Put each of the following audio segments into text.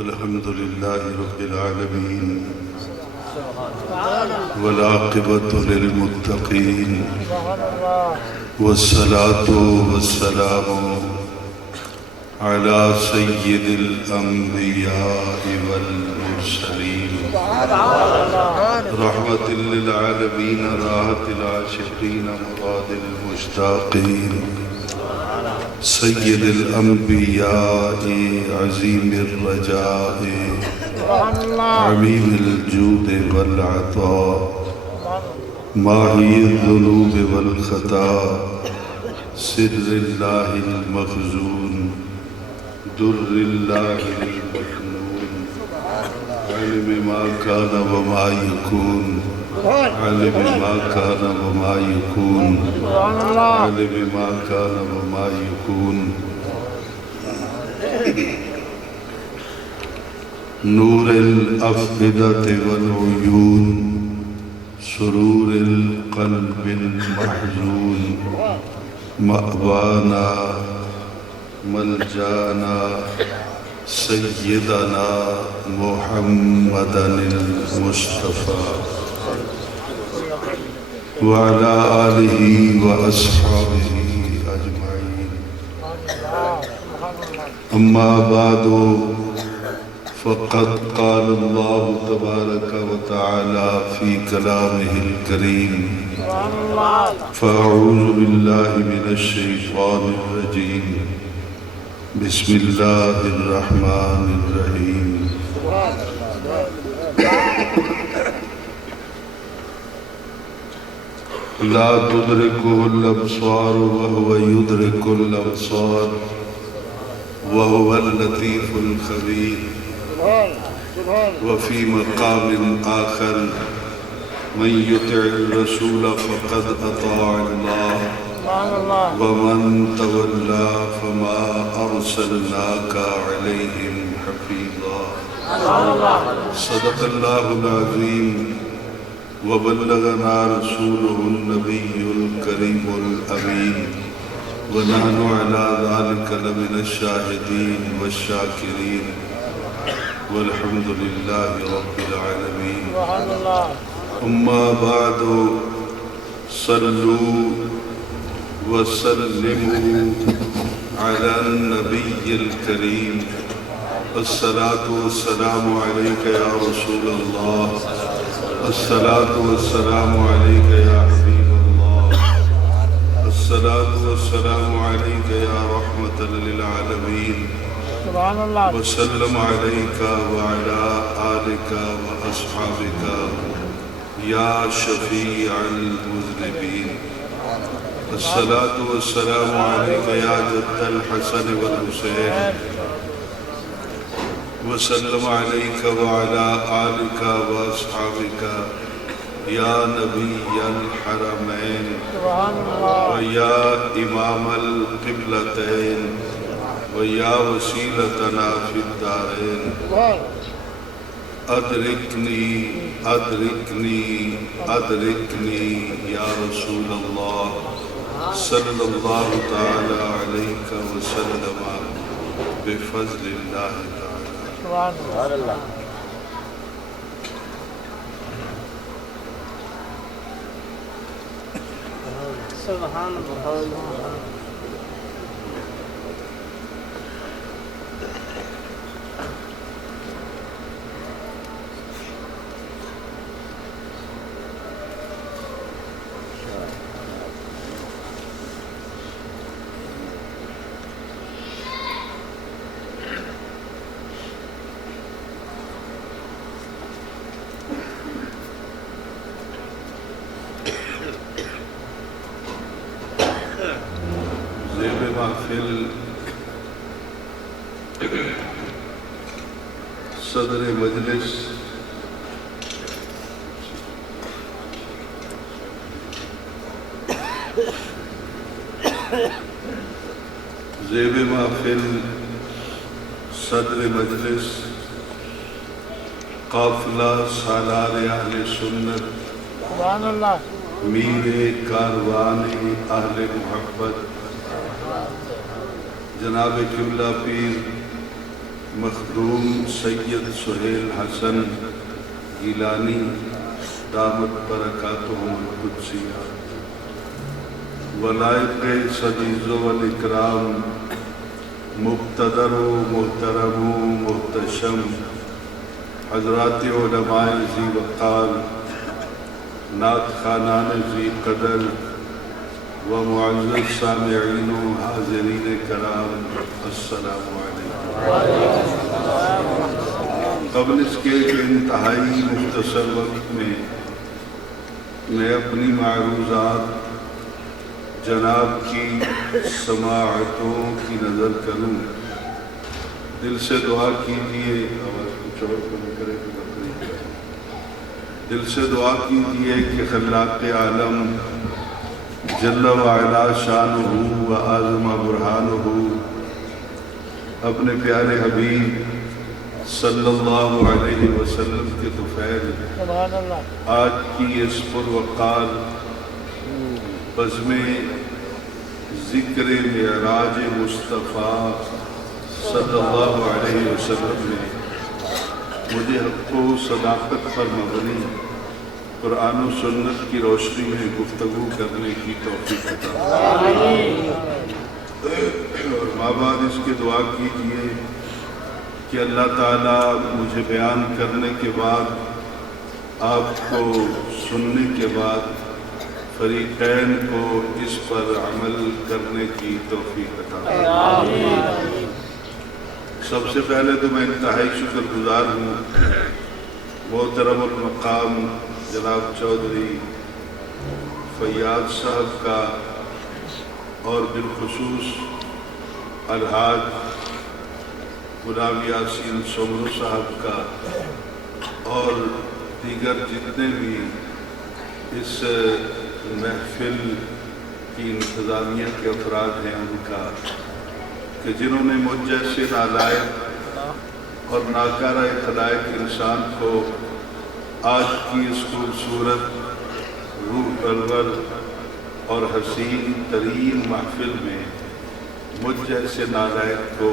الحمد لله رب العالمين والعاقبة للمتقين والصلاة والسلام على سيد الأنبياء والمرسلين رحمة للعالمين راحة العاشقين مراد المشتاقين سيد الأنبياء عظيم الرجاء عميم الجود والعطاء ماهي الذنوب والخطاء سر الله المخزون در الله المكنون علم ما كان وما يكون علم ما كان وما يكون علم ما كان وما يكون نور الأفئدة والعيون سرور القلب المحزون مأوانا ملجانا سيدنا محمدا المصطفى وعلى آله وأصحابه أجمعين أما بعد فقد قال الله تبارك وتعالى في كلامه الكريم فأعوذ بالله من الشيطان الرجيم بسم الله الرحمن الرحيم لا تدركه الأبصار وهو يدرك الأبصار وهو اللطيف الخبير وفي مقام آخر من يطع الرسول فقد أطاع الله ومن تولى فما أرسلناك عليهم حفيظا صدق الله العظيم وبلغنا رسوله النبي الكريم الأمين ونحن على ذلك لمن الشاهدين والشاكرين والحمد لله رب العالمين أما بعد صلوا وسلموا على النبي الكريم الصلاة والسلام عليك يا رسول الله الصلاة والسلام عليك يا حبيب الله الصلاة والسلام عليك يا رحمة للعالمين وسلم عليك وعلى آلك وأصحابك يا شفيع المذنبين الصلاة والسلام عليك يا جد الحسن والحسين وسلم عليك وعلى آلك وأصحابك يا نبي الحرمين ويا إمام القبلتين ويا وسيلتنا في الدارين أدركني أدركني أدركني يا رسول الله صلى الله تعالى عليك وسلم بفضل الله تعالى سبحان اللہ سبحان اللہ صدر مجلس زیب محفل صدر مجلس قافلہ سالار اہل سنت سبحان اللہ میر کاروان اہل محبت جناب قبلہ پیر مخدوم سید سہیل حسن گیلانی دامت برکاتہم القدسیہ، ولائق صدیز والاکرام، مقتدر و محترم و محتشم حضرات علماء ذی وقار، نعت خوانان ذی قدر و معزز سامعین و حاضرین کرام، السلام علیکم۔ قبل اس کے انتہائی مختصر وقت میں اپنی معروضات جناب کی سماعتوں کی نظر کروں۔ دل سے دعا کیجیے، دل سے دعا کیجیے کہ خلاق عالم جل وعلا شانہ و اعظم برہانہ اپنے پیارے حبیب صلی اللہ علیہ وسلم کے طفیل آج کی اس پروقار بزم ذکر معراج مصطفیٰ صلی اللہ علیہ وسلم میں مجھے حق و صداقت پر مبنی قرآن و سنت کی روشنی میں گفتگو کرنے کی توفیق عطا اور ماں بعد اس کے دعا کیجیے کہ اللہ تعالیٰ مجھے بیان کرنے کے بعد آپ کو سننے کے بعد فریقین کو اس پر عمل کرنے کی توفیق عطا۔ سب سے پہلے تو میں انتہائی شکر گزار ہوں محترم المقام جناب چودھری فیاض صاحب کا اور بالخصوص الحاج غلام یاسین سمرو صاحب کا اور دیگر جتنے بھی اس محفل کی انتظامیہ کے افراد ہیں ان کا، کہ جنہوں نے مجھ جیسے نالائق اور ناکارہ خلائق انسان کو آج کی اس خوبصورت روح پرور اور حسین ترین محفل میں مجھ جیسے نالائق کو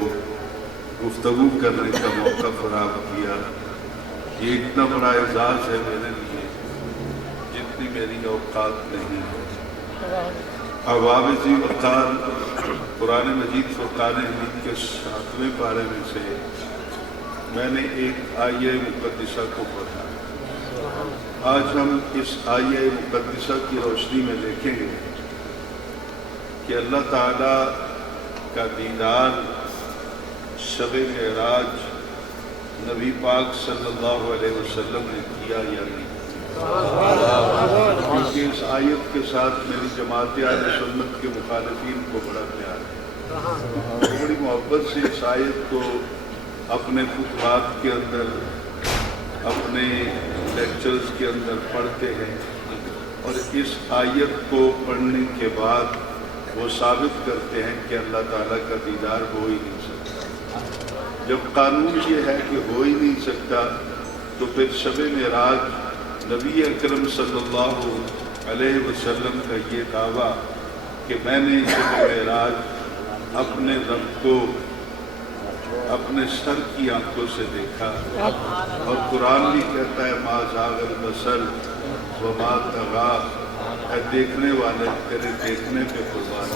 گفتگو کرنے کا موقع فراہم کیا، یہ اتنا بڑا اعزاز ہے میرے لیے جتنی میری اوقات نہیں ہے۔ احباب ذی وقار، قرآن مجید فرقان حمید کے 7ویں پارے میں سے میں نے ایک آیہ مقدسہ کو پڑھا۔ آج ہم اس آیہ مقدسہ کی روشنی میں دیکھیں گے کہ اللہ تعالیٰ کا دیدار شب معراج نبی پاک صلی اللہ علیہ وسلم نے کیا یا نہیں، کیونکہ اس آیت کے ساتھ میری جماعت اہل سنت کے مخالفین کو بڑا پیار ہے، بڑی محبت سے اس آیت کو اپنے خطبات کے اندر، اپنے لیکچرز کے اندر پڑھتے ہیں، اور اس آیت کو پڑھنے کے بعد وہ ثابت کرتے ہیں کہ اللہ تعالیٰ کا دیدار ہو ہی نہیں سکتا۔ جب قانون یہ ہے کہ ہو ہی نہیں سکتا تو پھر شب معراج نبی اکرم صلی اللہ علیہ وسلم کا یہ دعویٰ کہ میں نے شب معراج اپنے رب کو اپنے سر کی آنکھوں سے دیکھا، اور قرآن بھی کہتا ہے ما زاغ البصر وما طغیٰ، اے دیکھنے والے تیرے دیکھنے پہ قربان۔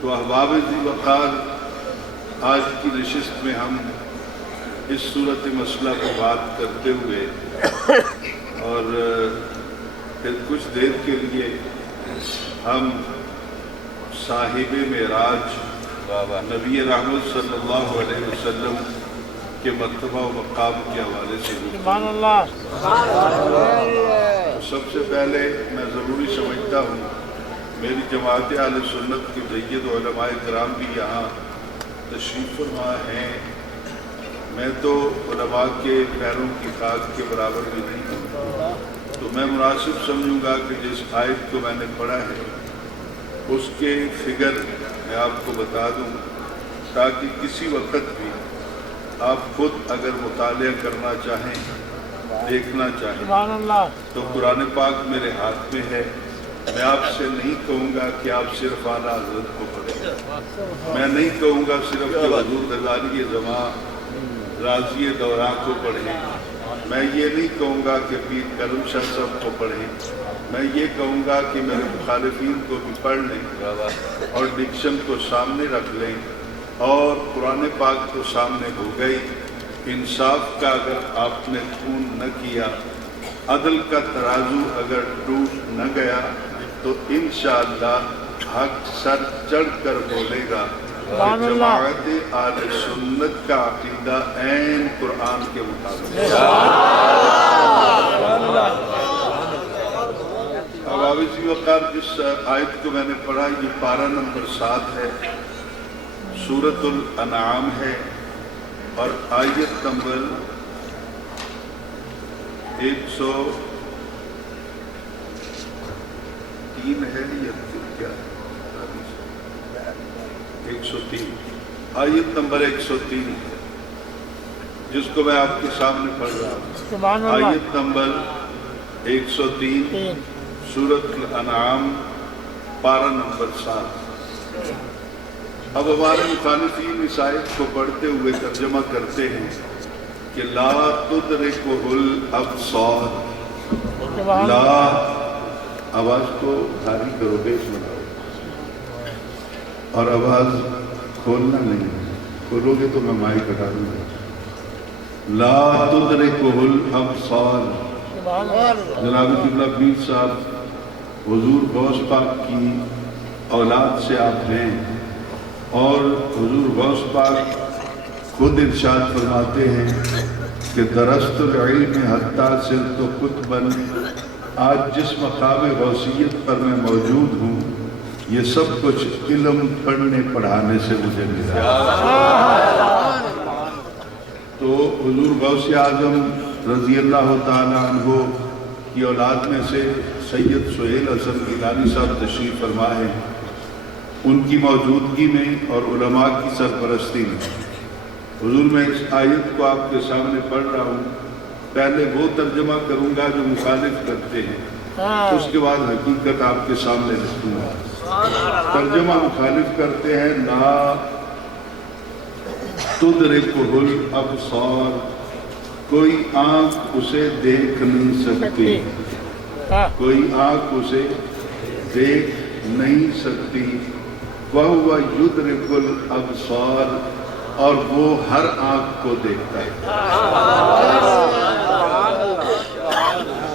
تو احباب ذی وقار، آج کی نشست میں ہم اس صورت مسئلہ کو بات کرتے ہوئے اور پھر کچھ دیر کے لیے ہم صاحب معراج نبی رحمت صلی اللہ علیہ وسلم کے مرتبہ و مقام کے حوالے سے سبحان اللہ۔ سب سے پہلے میں ضروری سمجھتا ہوں میری جماعت اہل سنت کے جید علماء کرام بھی یہاں تشریف فرما ہیں، میں تو علماء کے پیروں کی خاک کے برابر بھی نہیں ہوں، تو میں مناسب سمجھوں گا کہ جس آیت کو میں نے پڑھا ہے اس کے فگر میں آپ کو بتا دوں، تاکہ کسی وقت بھی آپ خود اگر مطالعہ کرنا چاہیں، دیکھنا چاہیں، سبحان اللہ، تو قرآن پاک میرے ہاتھ میں ہے، میں آپ سے نہیں کہوں گا کہ آپ صرف اعلیٰ حضرت کو پڑھیں، میں نہیں کہوں گا صرف کہ حضور غزالی زمان راضی دوران کو پڑھیں، میں یہ نہیں کہوں گا کہ پیر کرم شاہ صاحب کو پڑھیں، میں یہ کہوں گا کہ میرے مخالفین کو بھی پڑھ لیں اور ڈکشن کو سامنے رکھ لیں اور قرآن پاک کو سامنے ہو گئی۔ انصاف کا اگر آپ نے خون نہ کیا، عدل کا ترازو اگر ٹوٹ نہ گیا، تو انشاءاللہ حق سر چڑھ کر بولے گا کہ جماعت اہل سنت کا عقیدہ عین قرآن کے مطابق ہے۔ اب عابد وقار جس آیت کو میں نے پڑھا، یہ پارہ نمبر 7 ہے، سورۃ الانعام ہے، اور آیت نمبر 103 ہے یا کیا؟ 103 آیت نمبر 103 ہے، جس کو میں آپ کے سامنے پڑھ رہا ہوں۔ آیت نمبر 103 سورۃ الانعام پارہ نمبر 7۔ اب ہمارے مخالفین اس آیت کو پڑھتے ہوئے ترجمہ کرتے ہیں کہ لا تدرکہ الابصار، لا، آواز کو بھاری کرو، بیس بناؤ، اور آواز کھولنا نہیں، کھولو گے تو میں مائک ہٹا دوں گا۔ لا تدرکہ الابصار، جناب قبلہ پیر صاحب حضور غوث پاک کی اولاد سے آپ ہیں، اور حضور غوث پاک خود ارشاد فرماتے ہیں کہ درست العلم حتیٰ صرت قطباً، آج جس مقام غوثیت پر میں موجود ہوں یہ سب کچھ علم پڑھنے پڑھانے سے مجھے ملا۔ تو حضور غوث اعظم رضی اللہ تعالیٰ عنہ کی اولاد میں سے سید سہیل حسن گیلانی صاحب تشریف فرما ہے، ان کی موجودگی میں اور علماء کی سرپرستی میں حضور میں اس آیت کو آپ کے سامنے پڑھ رہا ہوں۔ پہلے وہ ترجمہ کروں گا جو مخالف کرتے ہیں، اس کے بعد حقیقت آپ کے سامنے رکھوں گا۔ ترجمہ مخالف کرتے ہیں لا تدرکہ الابصار، کوئی آنکھ اسے دیکھ نہیں سکتی، کوئی آنکھ اسے دیکھ نہیں سکتی، وَهُوَ يُدْرِكُ الْأَبْصَارَ، اور وہ ہر آنکھ کو دیکھتا ہے۔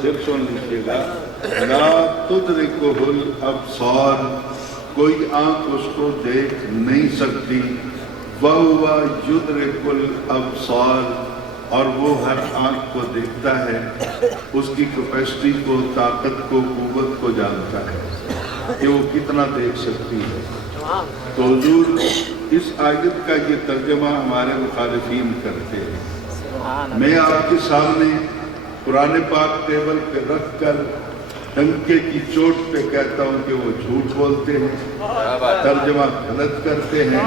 صرف سن لیجیے گا، لا تدرکہ الابصار، کوئی آنکھ اس کو دیکھ نہیں سکتی، وَهُوَ يُدْرِكُ الْأَبْصَارَ، اور وہ ہر آنکھ کو دیکھتا ہے، اس کی کیپیسٹی کو، طاقت کو، قوت کو جانتا ہے کہ وہ کتنا دیکھ سکتی ہے۔ تو حضور اس آیت کا یہ ترجمہ ہمارے مخالفین کرتے ہیں۔ میں آپ کے سامنے قرآن پاک ٹیبل پہ رکھ کر ڈنکے کی چوٹ پہ کہتا ہوں کہ وہ جھوٹ بولتے ہیں، ترجمہ غلط کرتے ہیں۔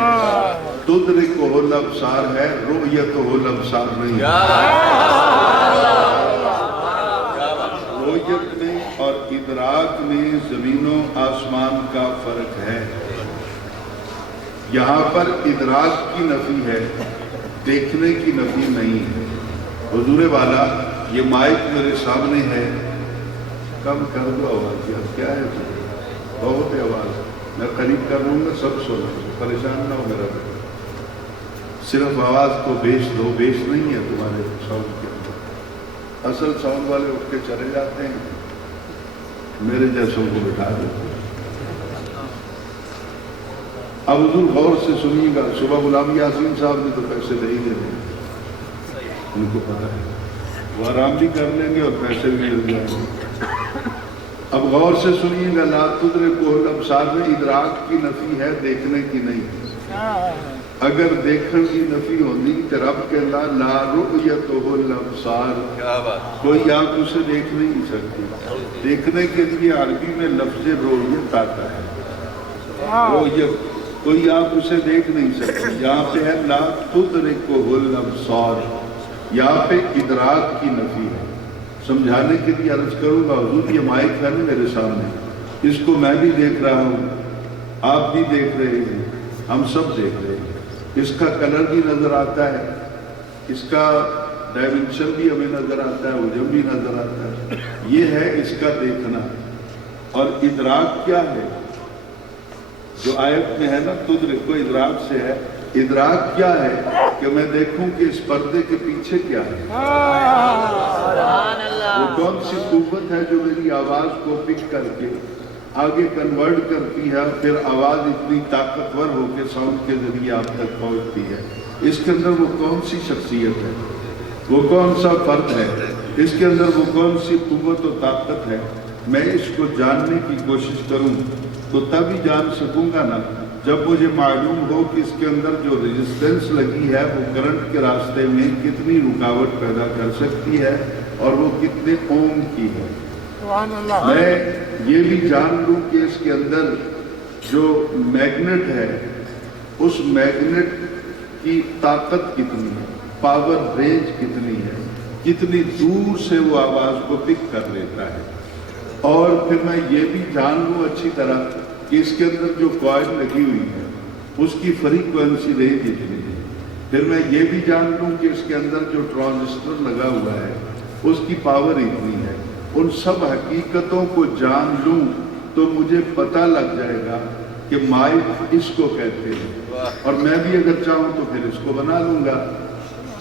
تدرکہ الابصار ہے، رؤیتہ الابصار نہیں۔ رؤیت میں اور ادراک میں زمین و آسمان کا فرق ہے۔ یہاں پر ادراک کی نفی ہے، دیکھنے کی نفی نہیں ہے۔ حضور والا یہ مائک میرے سامنے ہے، کم کر دو آواز، کیا ہے بہت ہے آواز، میں قریب کر لوں گا، سب سنو، پریشان نہ ہو میرا، صرف آواز کو بیچ دو، بیچ نہیں ہے تمہارے ساؤنڈ کے اندر، اصل ساؤنڈ والے اٹھ کے چلے جاتے ہیں، میرے جیسوں کو بٹھا دیتے ہیں۔ اب حضور غور سے سنیے گا، صبح غلام یاسین صاحب نے تو پیسے دے ہی دینے، ان کو پتا ہے، وہ آرام بھی کر لیں گے اور پیسے بھی مل جائیں گے۔ اب غور سے سنیے گا، لا تدرکہ الابصار میں ادراک کی نفی ہے، دیکھنے کی نہیں۔ اگر دیکھنے کی نفی ہوتی تو رب کہتا لا رؤیتہ الابصار، کوئی آنکھ اسے دیکھ نہیں سکتی۔ دیکھنے کے لیے عربی میں لفظ رؤیت آتا ہے، رؤیت، کوئی آنکھ اسے دیکھ نہیں سکتی۔ یہاں پہ ہے لا تدرکہ الابصار، یہاں پہ ادراک کی نفی ہے۔ سمجھانے کے لیے عرض کروں گا، حضور یہ مائک ہے نا میرے سامنے، اس کو میں بھی دیکھ رہا ہوں، آپ بھی دیکھ رہے ہیں، ہم سب دیکھ رہے ہیں۔ اس کا کلر بھی نظر آتا ہے، اس کا ڈائمنشن بھی ہمیں نظر آتا ہے، حجم بھی نظر آتا ہے۔ یہ ہے اس کا دیکھنا۔ اور ادراک کیا ہے؟ جو آیت میں ہے نا، تدرک کو ادراک سے ہے۔ ادراک کیا ہے؟ کہ میں دیکھوں کہ اس پردے کے پیچھے کیا ہے۔ وہ کون سی قوت ہے جو میری آواز کو پک کر کے آگے کنورٹ کرتی ہے، پھر آواز اتنی طاقتور ہو کے ساؤنڈ کے ذریعے آپ تک پہنچتی ہے۔ اس کے اندر وہ کون سی شخصیت ہے، وہ کون سا فرد ہے، اس کے اندر وہ کون سی قوت و طاقت ہے؟ میں اس کو جاننے کی کوشش کروں تو تبھی جان سکوں گا نا، جب مجھے معلوم ہو کہ اس کے اندر جو ریزسٹنس لگی ہے وہ کرنٹ کے راستے میں کتنی رکاوٹ پیدا کر سکتی ہے اور وہ کتنے اوم کی ہے۔ میں یہ بھی جان لوں کہ اس کے اندر جو میگنیٹ ہے، اس میگنیٹ کی طاقت کتنی ہے، پاور رینج کتنی ہے، کتنی دور سے وہ آواز کو پک کر لیتا ہے۔ اور پھر میں یہ بھی جان لوں اچھی طرح کہ اس کے اندر جو کوائل لگی ہوئی ہے اس کی فریکوینسی رینج کتنی ہے۔ پھر میں یہ بھی جان لوں کہ اس کے اندر جو ٹرانزسٹر لگا ہوا ہے اس کی پاور اتنی ہے۔ ان سب حقیقتوں کو جان لوں تو مجھے پتہ لگ جائے گا کہ مائک اس کو کہتے ہیں، اور میں بھی اگر چاہوں تو پھر اس کو بنا لوں گا۔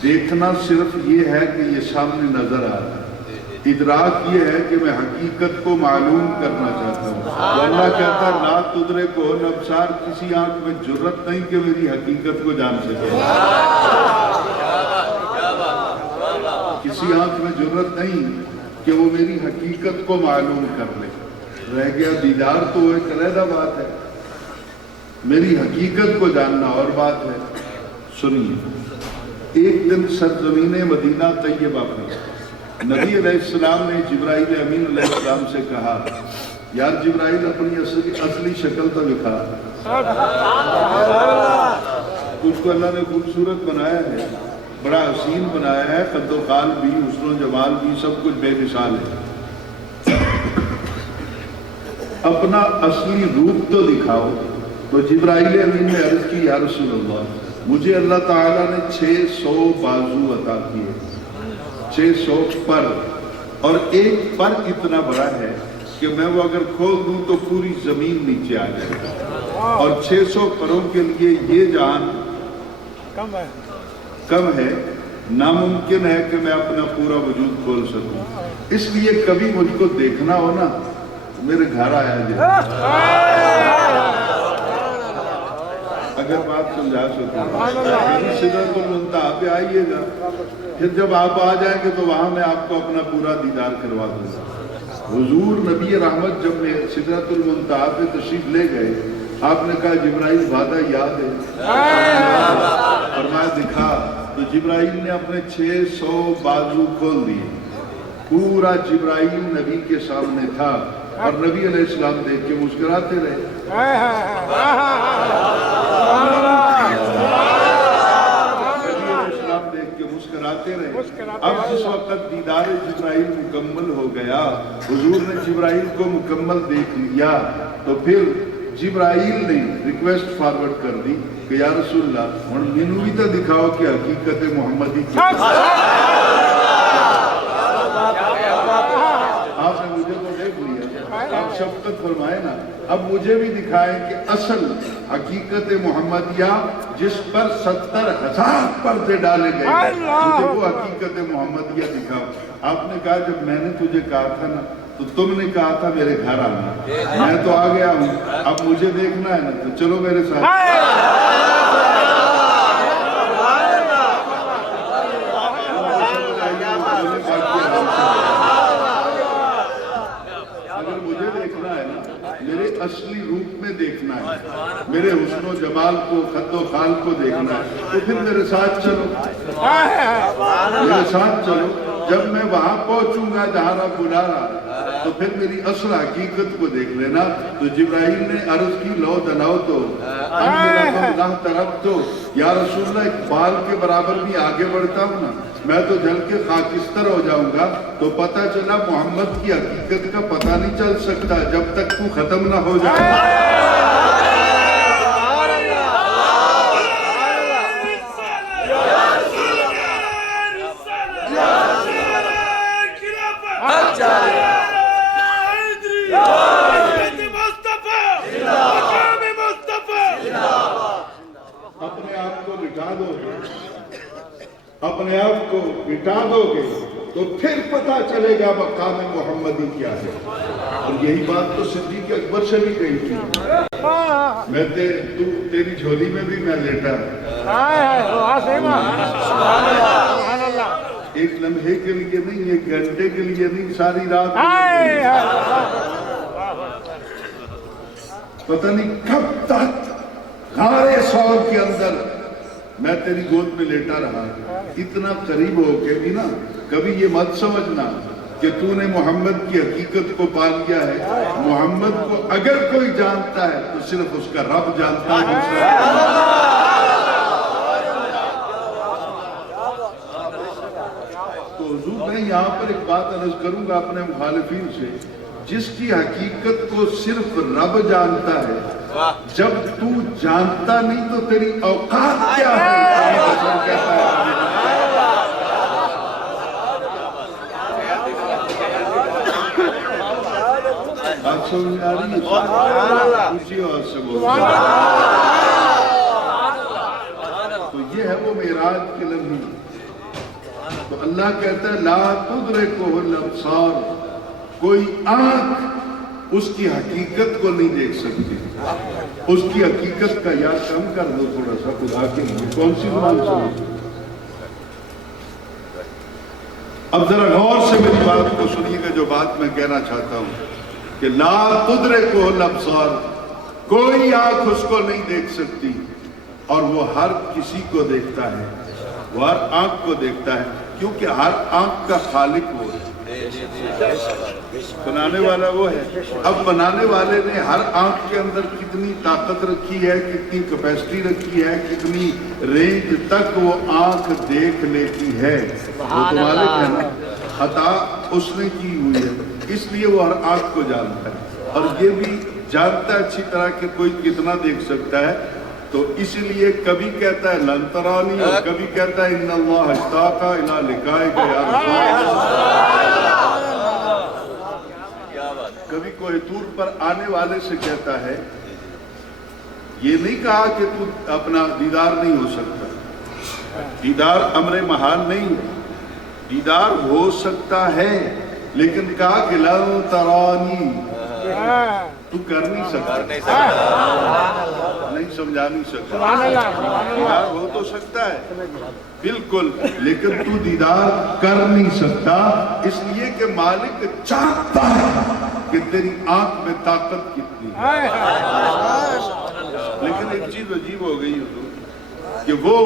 دیکھنا صرف یہ ہے کہ یہ سامنے نظر آ رہا ہے، ادراک یہ ہے کہ میں حقیقت کو معلوم کرنا چاہتا ہوں۔ اللہ کہتا ہے لا تدرکہ الابصار، کسی آنکھ میں جرت نہیں کہ میری حقیقت کو جان سکے، کسی آنکھ میں جرت نہیں کہ وہ میری حقیقت کو معلوم کر لے۔ رہ گیا دیدار تو وہ ایک علیحدہ بات ہے، میری حقیقت کو جاننا اور بات ہے۔ سنیے، ایک دن سرزمین مدینہ طیبہ پر نبی علیہ السلام نے جبرائیل امین علیہ السلام سے کہا، یار جبرائیل اپنی اصلی شکل تو دکھا۔ کچھ کو اللہ نے خوبصورت بنایا ہے، بڑا حسین بنایا ہے، قد و قال بھی، حسن و جمال بھی، سب کچھ بے مثال ہے، اپنا اصلی روپ تو دکھاؤ۔ تو جبرائیل امین نے عرض کی، یا رسول اللہ، مجھے اللہ تعالیٰ نے 600 بازو عطا کیے، 600 پر، اور ایک پر اتنا بڑا ہے کہ میں وہ اگر کھول دوں تو پوری زمین نیچے آ جائے گا، اور 600 پروں کے لیے یہ جان کم ہے، ناممکن ہے کہ میں اپنا پورا وجود کھول سکوں۔ اس لیے کبھی مجھ کو دیکھنا ہو نا، میرے گھر آیا جائے، اگر بات سمجھا سکوں، سدرۃ المنتہا پہ آئیے گا، پھر جب آپ آ جائیں گے تو وہاں میں آپ کو اپنا پورا دیدار کروا دوں گا۔ حضور نبی رحمت جب میں سدرۃ المنتہا پہ تشریف لے گئے، آپ نے کہا جبرائیل وعدہ یاد ہے؟ فرمایا دکھا۔ تو جبرائیل نے اپنے 600 بازو کھول دیے، پورا جبرائیل نبی کے سامنے تھا، اور نبی علیہ السلام دیکھ کے مسکراتے رہے۔ اب جس وقت دیدار جبرائیل مکمل ہو گیا، حضور نے جبرائیل کو مکمل دیکھ لیا، تو پھر جبرائیل نے ریکویسٹ فارورڈ کر دی کہ یا رسول اللہ ہن مینوں بھی تو دکھاؤ کہ حقیقت محمدی کیا ہے۔ آپ نے مجھے تو دیکھ لیا، آپ شفقت فرمائے نا، اب مجھے بھی دکھائیں کہ اصل حقیقت محمدیہ جس پر 70,000 پردے ڈالے گئے، مجھے وہ حقیقت محمدیہ دکھاؤ۔ آپ نے کہا جب میں نے تجھے کہا تھا نا تو تم نے کہا تھا میرے گھر آنا، میں تو آ گیا ہوں، اب مجھے دیکھنا ہے نا تو چلو میرے ساتھ۔ اگر مجھے دیکھنا ہے نا، میرے اصلی روپ میں دیکھنا ہے، میرے حسن و جمال کو، خط و خال کو دیکھنا ہے، تو پھر میرے ساتھ چلو، میرے ساتھ چلو۔ جب میں وہاں پہنچوں گا جہاں رب بلا رہا ہے، تو پھر میری اصل حقیقت کو دیکھ لینا. تو جبرائیل نے عرض کی لو دناؤ تو طرف تو یا رسول اللہ ایک بال کے برابر بھی آگے بڑھتا ہوں نا میں تو جل کے خاکستر ہو جاؤں گا. تو پتہ چلا محمد کی حقیقت کا پتہ نہیں چل سکتا جب تک تو ختم نہ ہو جائے. اپنے آپ کو مٹا دو گے تو پھر پتا چلے گا مقام محمدی کیا ہے. اور یہی بات تو صدیق اکبر سے بھی کہی تھی. میں تیری جھولی میں بھی میں لیٹا ایک لمحے کے لیے نہیں ایک گھنٹے کے لیے نہیں ساری رات پتہ نہیں کب تک غارِ ثور کے اندر میں تیری گود میں لیٹا رہا. اتنا قریب ہو کے بھی نا کبھی یہ مت سمجھنا کہ تو نے محمد کی حقیقت کو پا لیا ہے. محمد کو اگر کوئی جانتا ہے تو صرف اس کا رب جانتا ہے. تو حضور میں یہاں پر ایک بات عرض کروں گا اپنے مخالفین سے. جس کی حقیقت کو صرف رب جانتا ہے جب تو جانتا نہیں تو تیری اوقات کیا ہے. تو یہ ہے وہ معراج کے لمحے. تو اللہ کہتا ہے لا تدرکہ الابصار کوئی آنکھ اس کی حقیقت کو نہیں دیکھ سکتی. اس کی حقیقت کا یاد کم کر دو تھوڑا سا خدا کے لیے. کون سی زبان سنو. اب ذرا غور سے میری بات کو سنیے گا جو بات میں کہنا چاہتا ہوں کہ لا تدرکہ الابصار کوئی آنکھ اس کو نہیں دیکھ سکتی اور وہ ہر کسی کو دیکھتا ہے. وہ ہر آنکھ کو دیکھتا ہے کیونکہ ہر آنکھ کا خالق وہ ہے. بنانے والا وہ ہے. اب بنانے والے نے ہر آنکھ کے اندر کتنی طاقت رکھی ہے کتنی کیپیسٹی رکھی ہے کتنی رینج تک وہ آنکھ دیکھ لیتی ہے. وہ تو مالک ہے نا. عطا اس نے کی ہوئی ہے اس لیے وہ ہر آنکھ کو جانتا ہے اور یہ بھی جانتا ہے اچھی طرح کہ کوئی کتنا دیکھ سکتا ہے. تو اس لیے کبھی کہتا ہے لن ترانی اور کبھی کہتا ہے ان اللہ اشتاق الی لقائک یا رسول اللہ. کبھی کوئی طور پر آنے والے سے کہتا ہے یہ نہیں کہا کہ تو اپنا دیدار نہیں ہو سکتا. دیدار امر محال نہیں ہے. دیدار ہو سکتا ہے لیکن کہا کہ لن ترانی تو کر نہیں سکتا نہیں سمجھا نہیں سکتا. دیدار ہو تو سکتا ہے بالکل لیکن تو دیدار کر نہیں سکتا اس لیے کہ مالک چاہتا ہے کہ تیری آنکھ میں طاقت کتنی ہے. لیکن ایک چیز عجیب ہو گئی حضور کہ وہ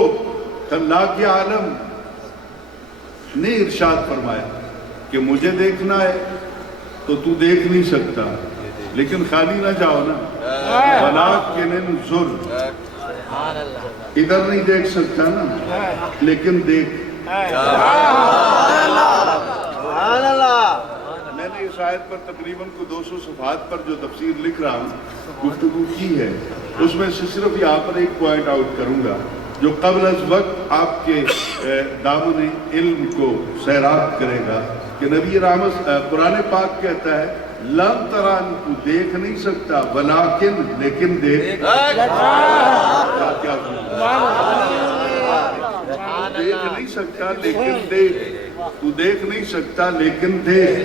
خلاق عالم نے ارشاد فرمایا کہ مجھے دیکھنا ہے تو تو دیکھ نہیں سکتا لیکن خالی نہ جاؤ نا. وَلَٰكِنِ انظُرْ ادھر نہیں دیکھ سکتا نا لیکن دیکھ. میں نے اس آیت پر تقریباً 200 صفحات پر جو تفسیر لکھ رہا ہوں گفتگو کی ہے اس میں سے صرف یہاں پر ایک پوائنٹ آؤٹ کروں گا جو قبل از وقت آپ کے دامن علم کو سیراب کرے گا کہ نبی رحمت قرآن پاک کہتا ہے لن ترانی تو دیکھ نہیں سکتا ولیکن لیکن دیکھ. دیکھ نہیں سکتا لیکن دیکھ. تو دیکھ نہیں سکتا لیکن دیکھ.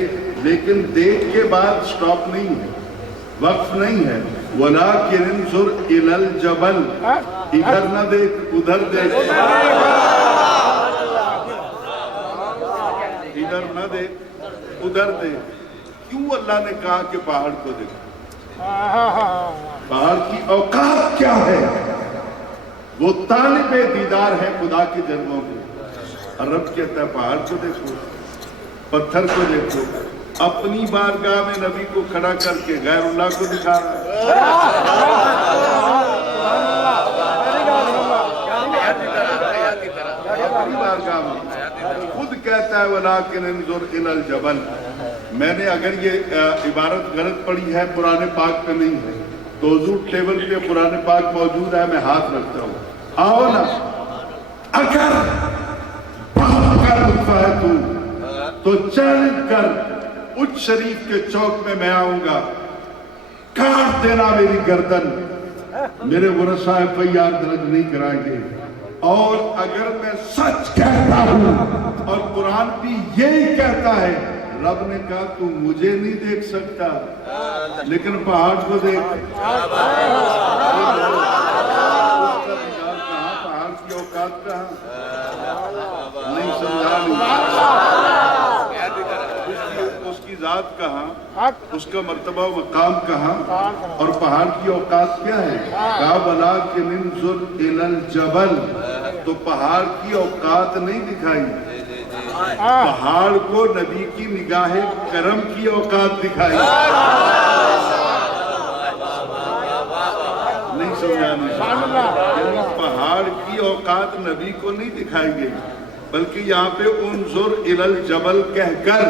لیکن دیکھ کے بعد سٹاپ نہیں ہے وقف نہیں ہے. وَلَٰكِنِ انظُرْ إِلَى الْجَبَلِ ادھر نہ دیکھ ادھر دیکھ. ادھر نہ دیکھ ادھر دیکھ. کیوں اللہ نے کہا کہ پہاڑ کو دیکھ؟ پہاڑ کی اوقات کیا ہے؟ وہ طالب دیدار ہے خدا کے جنموں کو. اور رب کہتا ہے پہاڑ کو دیکھو پتھر کو دیکھو اپنی بارگاہ میں نبی کو کھڑا کر کے غیر اللہ کو دکھا رہا ہے. اپنی بارگاہ میں خود کہتا ہے وَلَٰكِنْ انظُرْ إِلَى الْجَبَلِ. میں نے اگر یہ عبارت غلط پڑھی ہے قرآن پاک پہ نہیں ہے تو حضور ٹیبل پہ قرآن پاک موجود ہے, میں ہاتھ رکھتا ہوں. آؤ نا, اگر باپ کا لطفہ ہے تو چیلنج کر, اچ شریف کے چوک میں آؤں گا, کاٹ دینا میری گردن, میرے ورثہ فیاض درج نہیں کرائیں گے. اور اگر میں سچ کہتا ہوں اور قرآن بھی یہی کہتا ہے, رب نے کہا تو مجھے نہیں دیکھ سکتا لیکن پہاڑ کو دیکھ. پہاڑ کی اوقات کہاں, نہیں سمجھا. اس کی ذات کہاں, اس کا مرتبہ و مقام کہاں, اور پہاڑ کی اوقات کیا ہے. کہا وَلَٰكِنْ انظُرْ إِلَى الْجَبَلِ, تو پہاڑ کی اوقات نہیں دکھائی, پہاڑ کو نبی کی نگاہ کرم کی اوقات دکھائی. نہیں سمجھا. پہاڑ کی اوقات نبی کو نہیں دکھائی گئی, بلکہ یہاں پہ انظر الی الجبل کہہ کر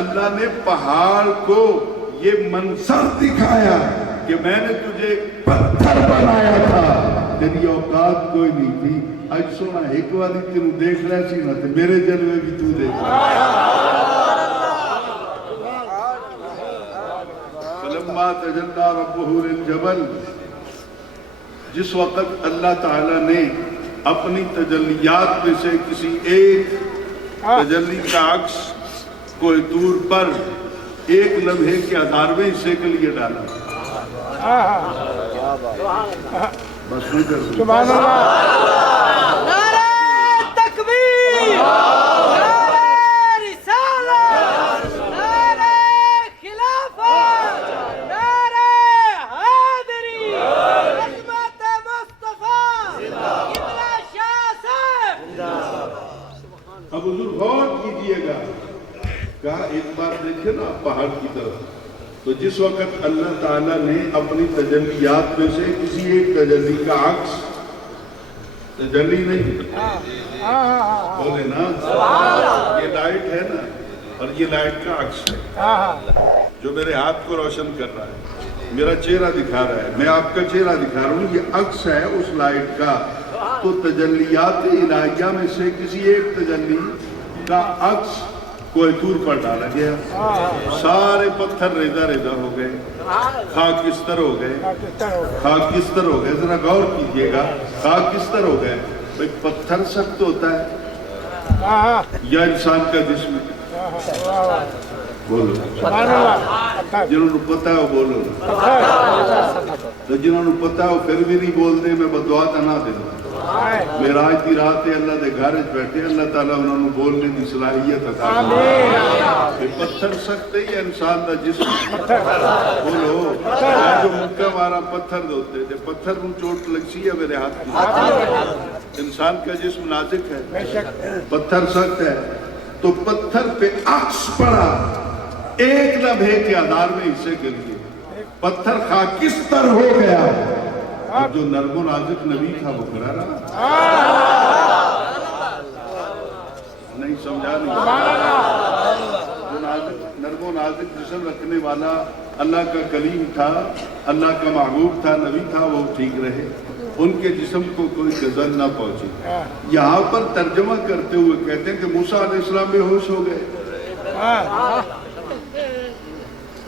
اللہ نے پہاڑ کو یہ منظر دکھایا کہ میں نے تجھے پتھر بنایا تھا, تیری اوقات کوئی نہیں تھی. آج سونا ایک والی تینوں دیکھ رہا سی نہ, میرے جلوے بھی تو دیکھ فلما تجلی ربہ للجبل, جس وقت اللہ تعالیٰ نے اپنی تجلیات میں سے کسی ایک تجلی کا عکس کوئی دور پر ایک لمحے کے 1000ویں حصے کے لیے ڈالا. بس نہیں کر سکتا. سبحان اللہ. نعرہ تکبیر, نعرہ رسالت, نعرہ خلافت, نعرہ حیدری, خدمت مصطفیٰ, قبلہ شاہ صاحب. اب حضور غور کیجئے گا, کہا ایک بار دیکھیں نا پہاڑ کی طرف, تو جس وقت اللہ تعالیٰ نے اپنی تجلیات میں سے کسی ایک تجلی کا عکس, تجلی نہیں بولے نا, یہ لائٹ ہے نا, اور یہ لائٹ کا عکس ہے جو میرے ہاتھ کو روشن کر رہا ہے, میرا چہرہ دکھا رہا ہے, میں آپ کا چہرہ دکھا رہا ہوں, یہ عکس ہے اس لائٹ کا. تو تجلیات الہیہ میں سے کسی ایک تجلی کا عکس کوئی دور پر ڈالا گیا, سارے پتھر ریزہ ریزہ ہو گئے, خاکستر ہو گئے, خاکستر ہو گئے. ذرا غور کیجئے گا, خاکستر ہو گئے. بھئی پتھر سخت ہوتا ہے یا انسان کا جسم؟ بولو, جنہوں نے پتہ ہے وہ بولو, تو جنہوں نے پتہ ہے وہ پھر بھی نہیں بولتے, میں بدعا تا نہ دے دوں. معراج دی رات اللہ دے گھر بیٹھے, اللہ تعالیٰ انہوں نے بولنے دی صلاحیت عطا فرمائے. پتھر سخت ہے یا انسان دا جسم؟ بولو, جو مکہ مارا پتھر ہوتے تھے, پتھر کو چوٹ لگ سی ہے میرے ہاتھ کی. انسان کا جسم نازک ہے, پتھر سخت ہے. تو پتھر پہ عکس پڑا ایک لمحے کے 1000ویں حصے کے لیے, پتھر خاکستر ہو گیا. جو نرم و نازک نبی تھا وہ کھڑا رہا. نہیں سمجھا نہیں. نرم و نازک جسم رکھنے والا اللہ کا کلیم تھا, اللہ کا محبوب تھا, نبی تھا, وہ ٹھیک رہے, ان کے جسم کو کوئی غزل نہ پہنچی. یہاں پر ترجمہ کرتے ہوئے کہتے ہیں کہ موسیٰ علیہ السلام بے ہوش ہو گئے.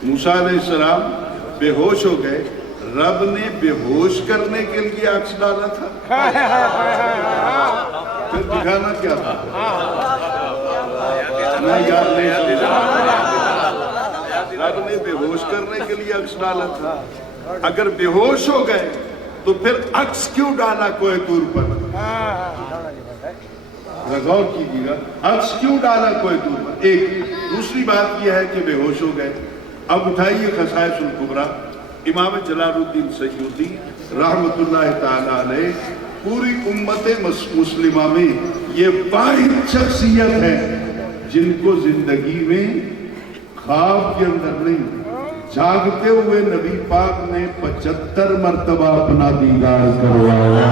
موسیٰ علیہ السلام بے ہوش ہو گئے. رب نے بے ہوش کرنے کے لیے عکس ڈالا تھا, پھر دکھانا کیا تھا؟ نہیں یاد نہیں. رب نے بے ہوش کرنے کے لیے عکس ڈالا تھا. اگر بے ہوش ہو گئے تو پھر عکس کیوں ڈالا کوئی دور پر؟ غور کیجیے گا, عکس کیوں ڈالا کوئی دور پر؟ ایک دوسری بات یہ ہے کہ بے ہوش ہو گئے. اب اٹھائیے خصائص الکبریٰ, امام جلال الدین سیوطی رحمت اللہ تعالی علیہ, پوری امت مسلمہ میں یہ واحد شخصیت ہے جن کو زندگی میں خواب کے اندر نہیں، جاگتے ہوئے نبی پاک نے 75 مرتبہ اپنا دیدار کروایا۔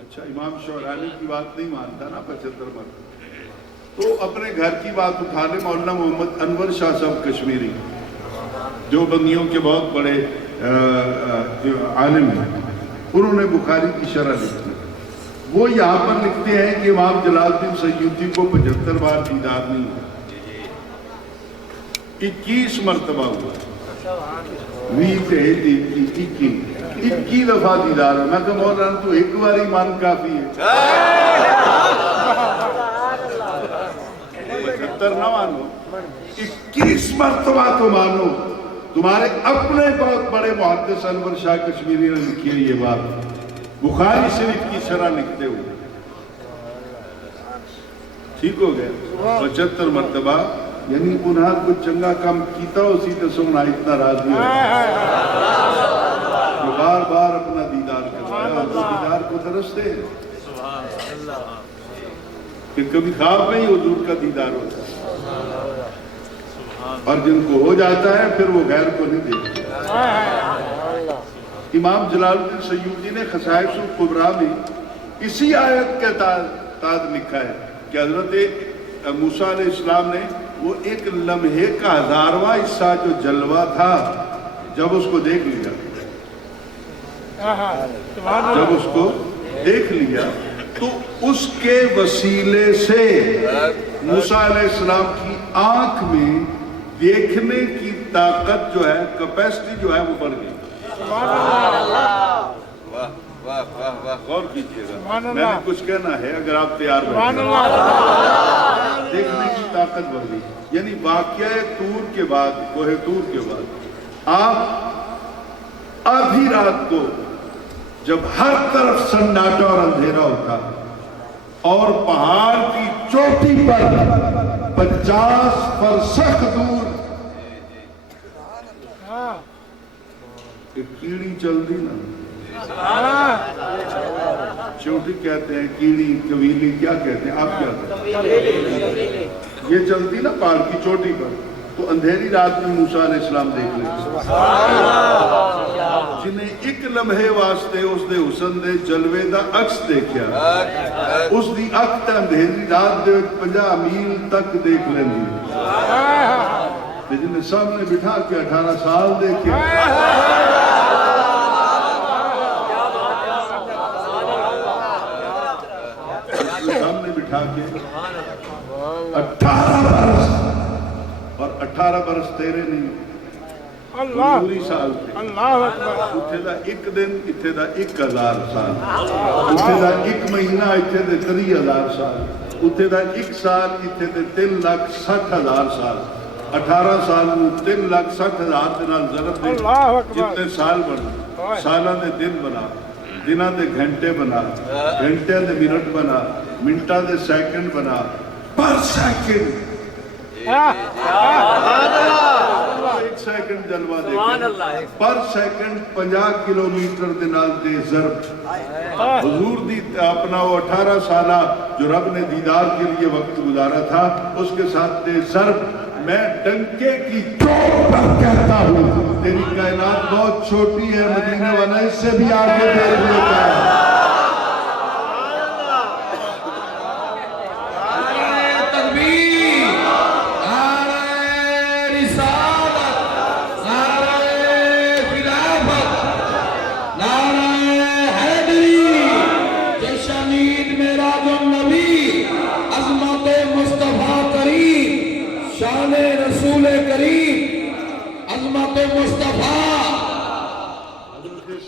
اچھا، امام شورانی کی بات نہیں مانتا نا 75 مرتبہ، تو اپنے گھر کی بات اٹھا لے۔ مولانا محمد انور شاہ صاحب کشمیری جو بندیوں کے بہت بڑے عالم ہیں، انہوں نے بخاری کی شرح لکھی، وہ یہاں پر لکھتے ہیں کہ امام جلال الدین سیوطی کو 75 بار دیدار نہیں ہوا، 21 مرتبہ ہوا، 21 دفعہ دیدار ہے۔ میں کہ مولانا تو ایک بار ایمان کافی ہے، 75 نہ مانو، 21 مرتبہ تو مانو۔ تمہارے اپنے بہت بڑے محدث انور شاہ کشمیری نے لکھی ہے یہ بات، بخاری شریف کی شرح لکھتے ہوئے۔ ٹھیک ہو گیا، 75 مرتبہ، یعنی انہاں کو چنگا کام کیتا ہو اسی تے سونا اتنا راضی ہو، بار بار اپنا دیدار کروایا، دیدار کو ترستے ہیں کہ کبھی خواب نہیں حضور کا دیدار ہوتا، اور جن کو ہو جاتا ہے پھر وہ غیر کو نہیں دیکھتے۔ امام جلال الدین سیوطی نے خصائص الکبریٰ میں اسی آیت کے تحت لکھا ہے کہ حضرت موسیٰ علیہ السلام نے وہ ایک لمحے کا 1000واں حصہ جو جلوہ تھا، جب اس کو دیکھ لیا، تو اس کے وسیلے سے موسیٰ علیہ السلام کی آنکھ میں دیکھنے کی طاقت جو ہے، کیپیسٹی جو ہے، وہ بڑھ گئی۔ غور کیجئے گا، میں نے کچھ کہنا ہے، اگر آپ تیار بیٹھے، دیکھنے کی طاقت بڑھ گئی۔ یعنی واقعہ طور کے بعد، کوہ طور کے بعد، آپ آدھی رات کو جب ہر طرف سناٹا اور اندھیرا ہوتا اور پہاڑ کی چوٹی پر 50 فرسخ دور ایک کیڑی چل دی نا، چوٹی کہتے ہیں، کیڑی، کویلی، کیا کہتے ہیں آپ، کیا کہتے ہیں، یہ چلتی نا پہاڑ کی چوٹی پر، تو اندھیری رات میں موسیٰ علیہ السلام دیکھ لیتے، جنہیں ایک لمحے واسطے اس دے حسن دے جلوے دا عکس دیکھیا، اس دی اکھ تے اندھیری رات دے 50 میل تک دیکھ لیندی، جنہیں سامنے بٹھا کے 18 سال دیکھے، سامنے بٹھا کے 18 برس، اور 18 برس تیرے نہیں، پوری سال تھے، اتھے دا ایک دن، اتھے دا 1000 سال، اتھے دا ایک مہینہ، اتھے دے 30,000 سال، اتھے دا ایک سال، اتھے دے 3,60,000 سال، 18 سال میں 3,60,000 دنال ضرب دے، جتنے سال بنا، سالہ دے دن بنا، دنہ دے گھنٹے بنا، گھنٹے دے منٹ بنا، منٹہ دے سیکنڈ بنا، پر سیکنڈ ایک سیکنڈ جلوہ دیکھیں، پر سیکنڈ 50 کلومیٹر دنال دے ضرب، حضور دی اپنا وہ 18 سالہ جو رب نے دیدار کے لیے وقت گزارا تھا، اس کے ساتھ دے ضرب، میں ڈنکے کی چوٹ پر کہتا ہوں تیری کائنات بہت چھوٹی ہے، مدینہ والا اس سے بھی آگے دیکھ لیتا ہے۔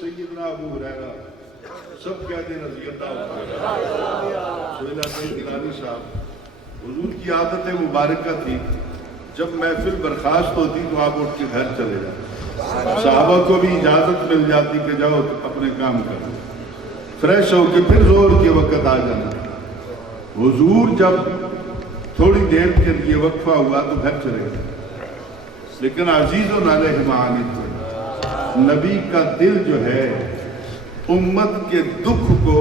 سیدنا ابو ہریرہ سب کہتے ہیں رضی اللہ عنہ، سہیل حسین گیلانی صاحب، حضور کی عادت مبارکہ تھی جب محفل برخاست ہوتی تو آپ اٹھ کے گھر چلے جاتے، صحابہ کو بھی اجازت مل جاتی کہ جاؤ اپنے کام کرو، فریش ہو کے پھر زور کے وقت آ جانا۔ حضور جب تھوڑی دیر کے لیے وقفہ ہوا تو گھر چلے گئے، لیکن عزیزٌ علیہ ما عنتم، نبی کا دل جو ہے امت کے دکھ کو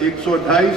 128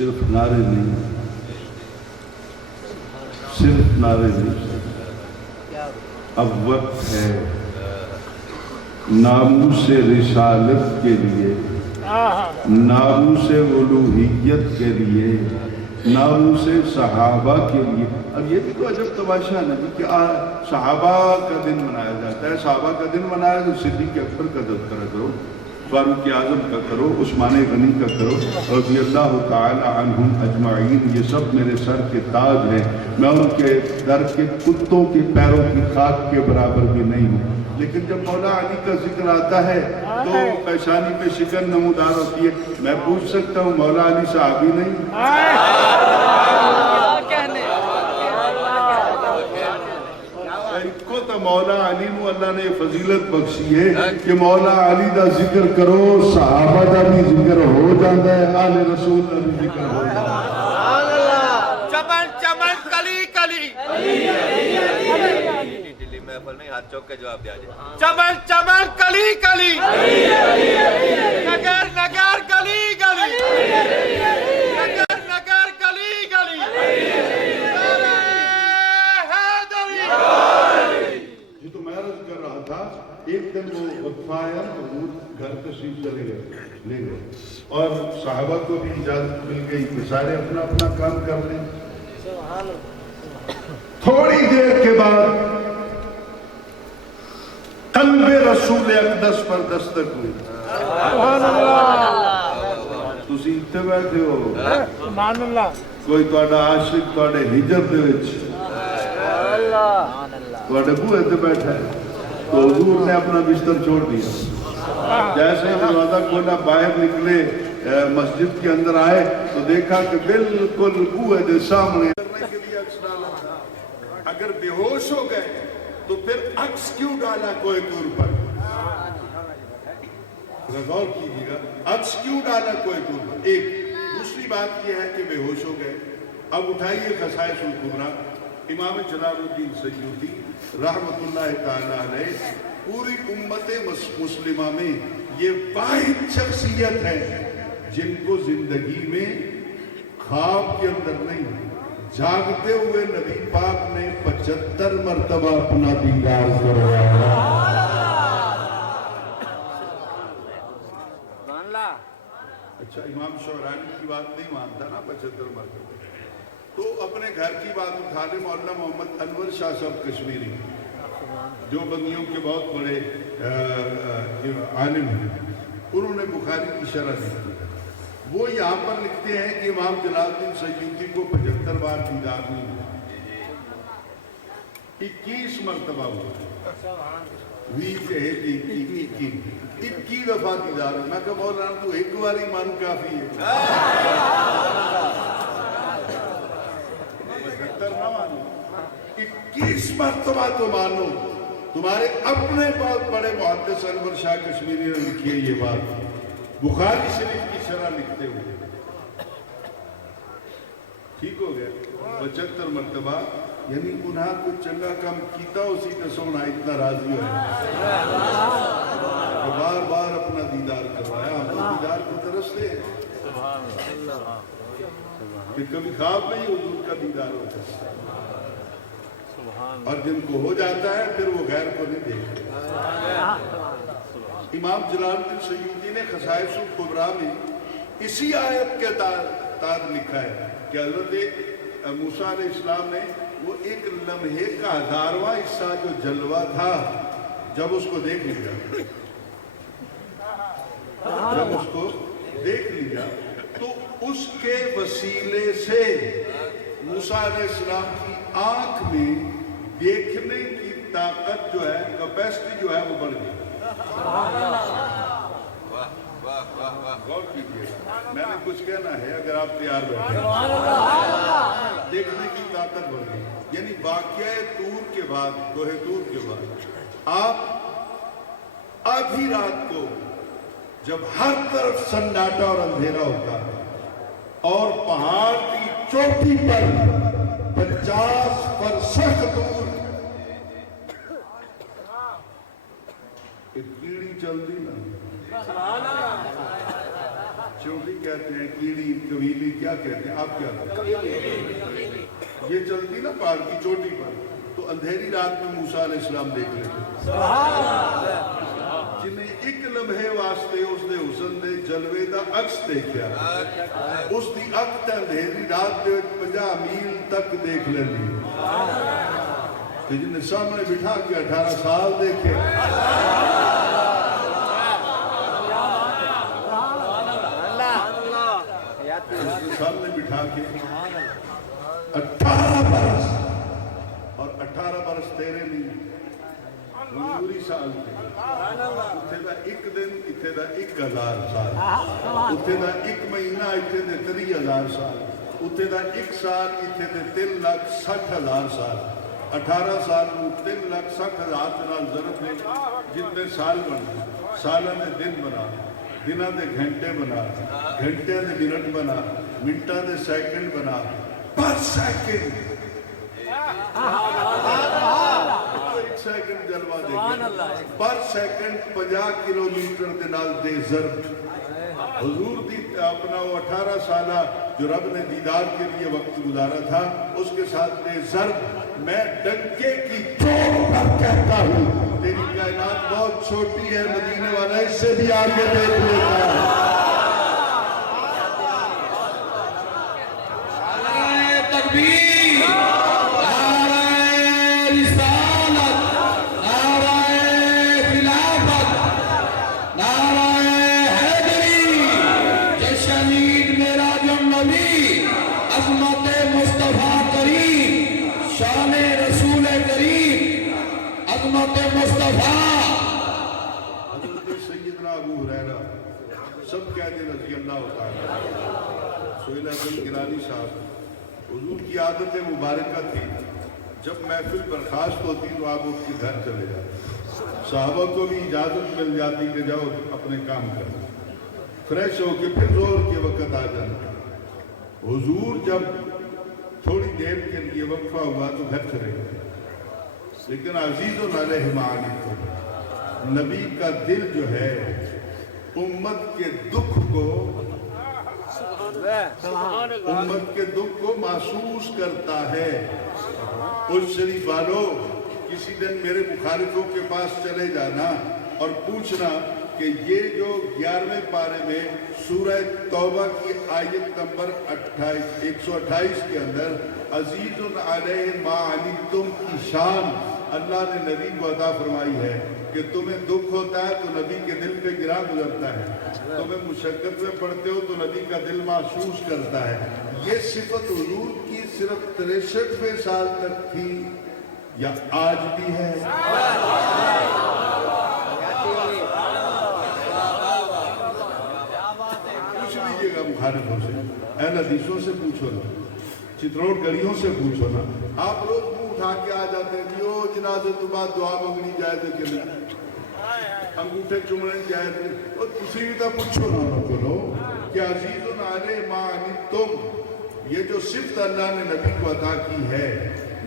صرف نعرے نہیں، صرف نعرے نہیں، اب وقت ہے ناموس رسالت کے لیے، ناموس الوہیت کے لیے، ناموس صحابہ کے لیے۔ اب یہ بھی تو عجب تماشا ہے کہ صحابہ کا دن منایا جاتا ہے، صحابہ کا دن منایا تو صدیق اکبر کا تذکرہ کرو، فاروق اعظم کا کرو، عثمان غنی کا کرو، رضی اللہ تعالی عنہم اجمعین، یہ سب میرے سر کے تاج ہیں، میں ان کے در کے کتوں کے پیروں کی خاک کے برابر بھی نہیں ہوں۔ لیکن جب مولا علی کا ذکر آتا ہے تو پیشانی پہ شکن نمودار ہوتی ہے۔ میں پوچھ سکتا ہوں مولا علی صحابی نہیں؟ کو تو مولا علی نو اللہ نے فضیلت بخشی ہے کہ مولا علی دا ذکر کرو، صحابہ دا بھی ذکر ہو جاتا ہے، آل رسول دا بھی ذکر ہو جاتا ہے۔ چمن چمن کلی کلی، دلی محفل میں ہاتھ چوک کے جواب دیا جائے۔ چمن چمن کلی کلی، نگر نگر گلی گلی، نگر نگر گلی گلی، یہ تو میں عرض کر رہا تھا، ایک دن وہ وقفہ آیا حضور گھر تشریف چلے گئے، لے گئے، اور صحابہ کو بھی اجازت مل گئی کہ سارے اپنا اپنا کام کر لیں۔ تھوڑی دیر کے بعد قلب رسول اقدس پر دستک ہوئی۔ تسی اتنے بیٹھے ہو، کوئی تہاڈا عاشق تہاڈے ہجر دے وچ تہاڈے بوئے تے بیٹھا ہے، تو حضور نے اپنا بستر چھوڑ دیا۔ جیسے ہی دروازہ کھولا باہر نکلے، مسجد کے اندر آئے تو دیکھا کہ بالکل بوئے دے سامنے کرنے کے لیے عکس ڈالا تھا۔ اگر بے ہوش ہو گئے تو پھر عکس کیوں ڈالا کوئی دور پر؟ غور کیجیے گا، عکس کیوں ڈالا کوئی دور پر؟ ایک دوسری بات یہ ہے کہ بے ہوش ہو گئے۔ اب اٹھائیے خصائص الکبریٰ، امام جلال الدین سیوطی رحمت اللہ تعالیٰ علیہ، پوری امت مسلمہ میں یہ واحد شخصیت ہے جن کو زندگی میں خواب کے اندر نہیں، جاگتے ہوئے نبی پاک نے 75 مرتبہ اپنا دیدار کروایا۔ اچھا، امام شعرانی کی بات نہیں مانتا نا 75 مرتبہ، تو اپنے گھر کی بات اٹھا لے۔ مولانا محمد انور شاہ صاحب کشمیری جو بندیوں کے بہت بڑے عالم ہیں، انہوں نے بخاری کی شرح لکھی، وہ یہاں پر لکھتے ہیں کہ امام جلال الدین سیوطی کو 75 بار دیدار نہیں ہوا، 21 مرتبہ ہوا، 21 دفعہ دیدار ہوا۔ میں کہا مولانا تو ایک بار ایمان کافی ہے، 75 نہ مانو، 21 مرتبہ تو مانو۔ تمہارے اپنے بہت بڑے محدث انور شاہ کشمیری نے لکھی ہے یہ بات، بخاری شریف کی شرح لکھتے ہوئے۔ ٹھیک ہو گیا، 75 مرتبہ، یعنی انہاں کو چنگا کام کیتا اسی کا سونا اتنا راضی ہوئے، بار بار اپنا دیدار کروایا۔ ہم دیدار کو ترستے ہیں کہ کبھی خواب نہیں حضور کا دیدار ہوتا ہے، اور جن کو ہو جاتا ہے پھر وہ غیر کو نہیں دیکھتے۔ امام جلال الدین سیوطی نے خصائص الکبریٰ میں اسی آیت کے تار لکھا ہے کہ حضرت موسیٰ علیہ السلام نے وہ ایک لمحے کا 1000واں حصہ جو جلوہ تھا، جب اس کو دیکھ لیا، جب اس کو دیکھ لیا تو اس کے وسیلے سے موسیٰ علیہ السلام کی آنکھ میں دیکھنے کی طاقت جو ہے، کیپیسٹی جو ہے وہ بڑھ گئی۔ غور کیجئے، میں نے کچھ کہنا ہے اگر آپ تیار بیٹھے، دیکھنے کی طاقت بڑھ گئی۔ یعنی واقعہ طور کے بعد، کوہ طور کے بعد، آپ آدھی رات کو جب ہر طرف سناٹا اور اندھیرا ہوتا ہے اور پہاڑ کی چوٹی پر 50 فرسخ دور ایک کیڑی چل دی نا، چونٹی کہتے ہیں، کیڑی، کویلی، کیا کہتے ہیں آپ؟ کیا کہتے ہیں؟ یہ چلتی نا پہاڑ کی چوٹی پر، تو اندھیری رات میں موسیٰ علیہ السلام دیکھ لیتے، جنہیں ایک لمحے واسطے اس نے حسن دے جلوے دا عکس دیکھا، اس دی اک تے اندھیری رات دے 50 میل تک دیکھ لیندی، تو جنہیں سامنے بٹھا کے 18 سال دیکھے، سامنے بٹھا کے 18 برس، اور 18 برس تیرے نہیں حضوری سال تھے، اتھے دا ایک دن، اتھے دا 1000 سال، اتھے دا ایک مہینہ، اتھے دے 30,000 سال، اتھے دا ایک سال، اتھے دے 3,60,000 سال، 18 سال کو 3,60,000 نال ضرب لے، جتنے سال بنا، سالہ نے دن بنا، دنہ دے گھنٹے بنا، گھنٹے دے منٹ بنا، منٹہ دے سیکنڈ بنا، پر سیکنڈ ایک سیکنڈ جلوہ دیکھیں، پر سیکنڈ 50 کلومیٹر دے نال دے ضرب، حضور دی اپنا وہ 18 سالہ جو رب نے دیدار کے لیے وقت گزارا تھا، اس کے ساتھ دے ضرب، میں ڈنکے کی چوٹ پر کہتا ہوں تیری کائنات بہت چھوٹی ہے، مدینے والا اس سے بھی آگے دیکھ لیتا ہے۔ نعرہ تکبیر، نعرہ رسالت، نعرہ خلافت، نعرہ حیدری، جشن عید معراج النبی، عظمت مصطفیٰ کریم، شان رسول کریم، عظمت مصطفیٰ۔ حضرت سیدنا ابو ہریرہ سب کہتے رضی اللہ تعالیٰ، سہیل بن گیلانی صاحب، حضور کی عادت مبارکہ تھی جب محفل برخاست ہوتی تو آپ اس کے گھر چلے جاتے، صحابہ کو بھی اجازت مل جاتی کہ جاؤ اپنے کام کرو، فریش ہو کے پھر زور کے وقت آ جانا۔ حضور جب تھوڑی دیر کے لیے وقفہ ہوا تو گھر چلے گئے، لیکن عزیزٌ علیہ ما عنتم، نبی کا دل جو ہے امت کے دکھ کو محسوس کرتا ہے۔ اس شریف والو، کسی دن میرے مخالفوں کے پاس چلے جانا اور پوچھنا کہ یہ جو 11ویں پارے میں سورہ توبہ کی آیت نمبر 128 کے اندر عزیزٌ علیہ ما عنتم کی شان اللہ نے نبی کو عطا فرمائی ہے کہ تمہیں دکھ ہوتا ہے تو نبی کے دل پہ گرا گزرتا ہے، تمہیں مشقت میں پڑھتے ہو تو نبی کا دل محسوس کرتا ہے۔ یہ صفت حضور کی صرف 63ویں سال تک تھی یا آج بھی ہے؟ پوچھ لیجئے گا مخالفوں سے، اہل حدیثوں سے پوچھو نا، چتروڑ گڑیوں سے پوچھو نا، آپ لوگ منہ اٹھا کے آ جاتے ہیں کہ او جنازے تو بعد دعا مانگنی جائز ہے کہ نہیں، انگوٹھے چومنے جائز ہے، اور تسی بھی تو پوچھو نا انہوں کو کہ عزیزٌ علیہ ما عنتم، یہ جو صفت اللہ نے نبی کو عطا کی ہے،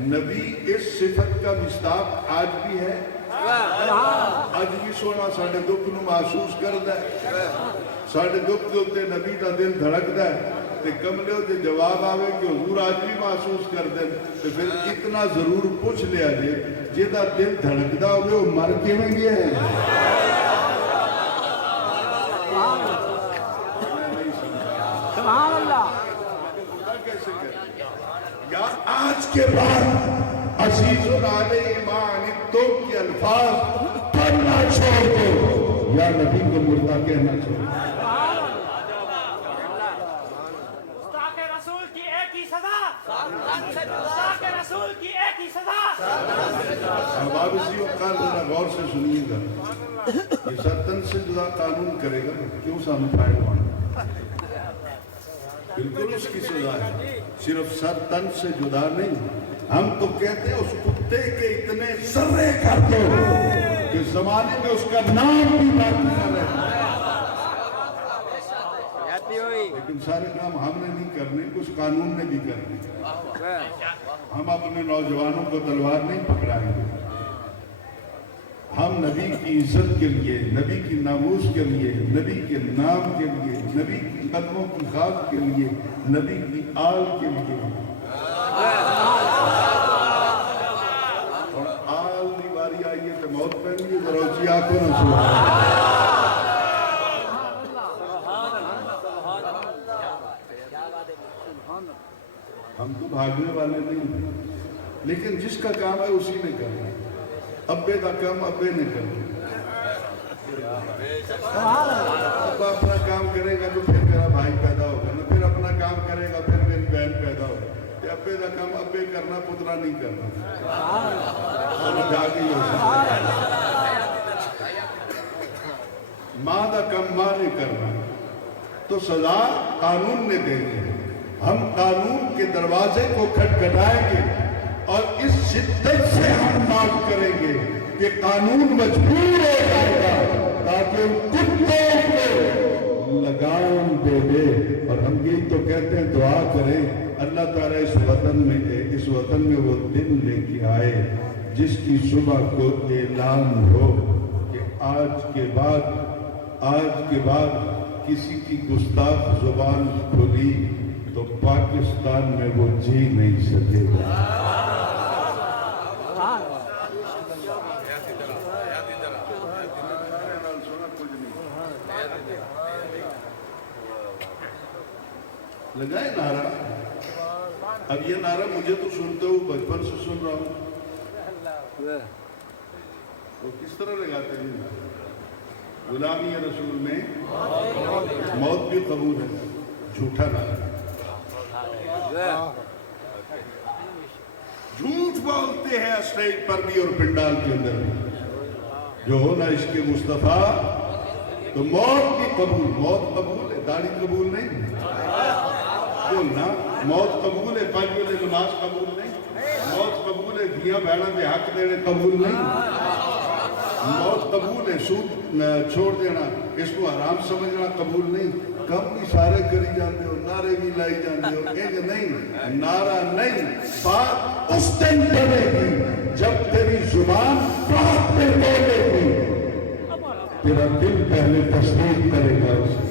نبی اس صفت کا مصداق آج بھی ہے؟ آج بھی سونا ساڑھے دکھ نو محسوس کردا ہے، ساڑھے دکھ دے ہوتے نبی کا دل دھڑکدا ہے، تے کملے ہوتے جواب آوے کہ حضور آج بھی محسوس کر دیں، تو پھر اتنا ضرور پوچھ لیا جے جیدہ دل دھڑکدا ہوئے وہ مر کے میں گیا ہے۔ سبحان اللہ۔ یا آج کے بعد عزیزٌ علیہ ما عنتم کے الفاظ پڑھنا چھوڑ دو یا نبی کو مردہ کہنا چھوڑ دو۔ گستاخ رسول کی ایک ہی سزا، گستاخ رسول کی ایک ہی سزا۔ اب آپ اسی وقت ذرا غور سے سنیے گا، یہ ستن سے جدا قانون کرے گا کیوں سامنے فائل ہونا، بالکل اس کی سزا ہے، صرف سر تن سے جدا نہیں۔ ہم تو کہتے ہیں اس کتے کے اتنے ذرے کر دو کہ زمانے میں اس کا نام بھی باقی نہ رہے، لیکن سارے کام ہم نے نہیں کرنے، کچھ قانون نے بھی کرنے۔ ہم اپنے نوجوانوں کو تلوار نہیں پکڑائیں گے، ہم نبی کی عزت کے لیے، نبی کی ناموس کے لیے، نبی کے نام کے لیے، نبی کی قدموں کی خاک کے لیے، نبی کی آل کے لیے. اور آل دی باری آئی ہے تو موت پہنی ہے ذرا اچھی آنکھوں نہ سنا. ہم تو بھاگنے والے نہیں، لیکن جس کا کام ہے اسی نے کرنا. ابے کا کام ابے نے کرنا. ابا اپنا کام کرے گا تو پھر میرا بھائی پیدا ہوگا نا، پھر اپنا کام کرے گا پھر میری بہن پیدا ہوگی. ابے کا کام ابے کرنا، پترا نہیں کرنا. ماں کا کام ماں نے کرنا. تو سزا قانون نے دینی ہے. ہم قانون کے دروازے کو کھٹکھٹائیں گے اور اس شدت سے ہم معاف کریں گے کہ قانون مجبور ہو جائے گا تاکہ ان کتوں کو لگام دے دے. اور ہم یہی تو کہتے ہیں، دعا کریں اللہ تعالیٰ اس وطن میں وہ دن لے کے آئے جس کی صبح کو اعلان ہو کہ آج کے بعد کسی کی گستاخ زبان کھلی تو پاکستان میں وہ جی نہیں سکے گا. لگائے نعرہ. اب یہ نعرہ مجھے تو سنتے ہو بچپن سے سن رہا ہوں. وہ کس طرح لگاتے ہیں؟ غلامی رسول میں موت بھی قبول ہے. جھوٹا نعرہ. جھوٹ بولتے ہیں اسٹیج پر بھی اور پنڈال کے اندر بھی. جو ہونا عشق مصطفیٰ تو موت بھی قبول. موت قبول ہے، داڑھی قبول نہیں. بولنا موت قبول ہے، پانچ وقت نماز قبول نہیں. موت قبول ہے، دیا بیڑا کے حق دینے قبول نہیں. موت قبول ہے، سود چھوڑ دینا، اس کو حرام سمجھنا قبول نہیں. کم اشارے کری جاندے ہو، نعرے بھی لائی جاندے ہو. ایک نہیں، نعرہ نہیں. بات اس دن کرے گی جب تیری زبان بات پہ بولے گی. تیرا دل پہلے تصدیق کرے گا اس کی.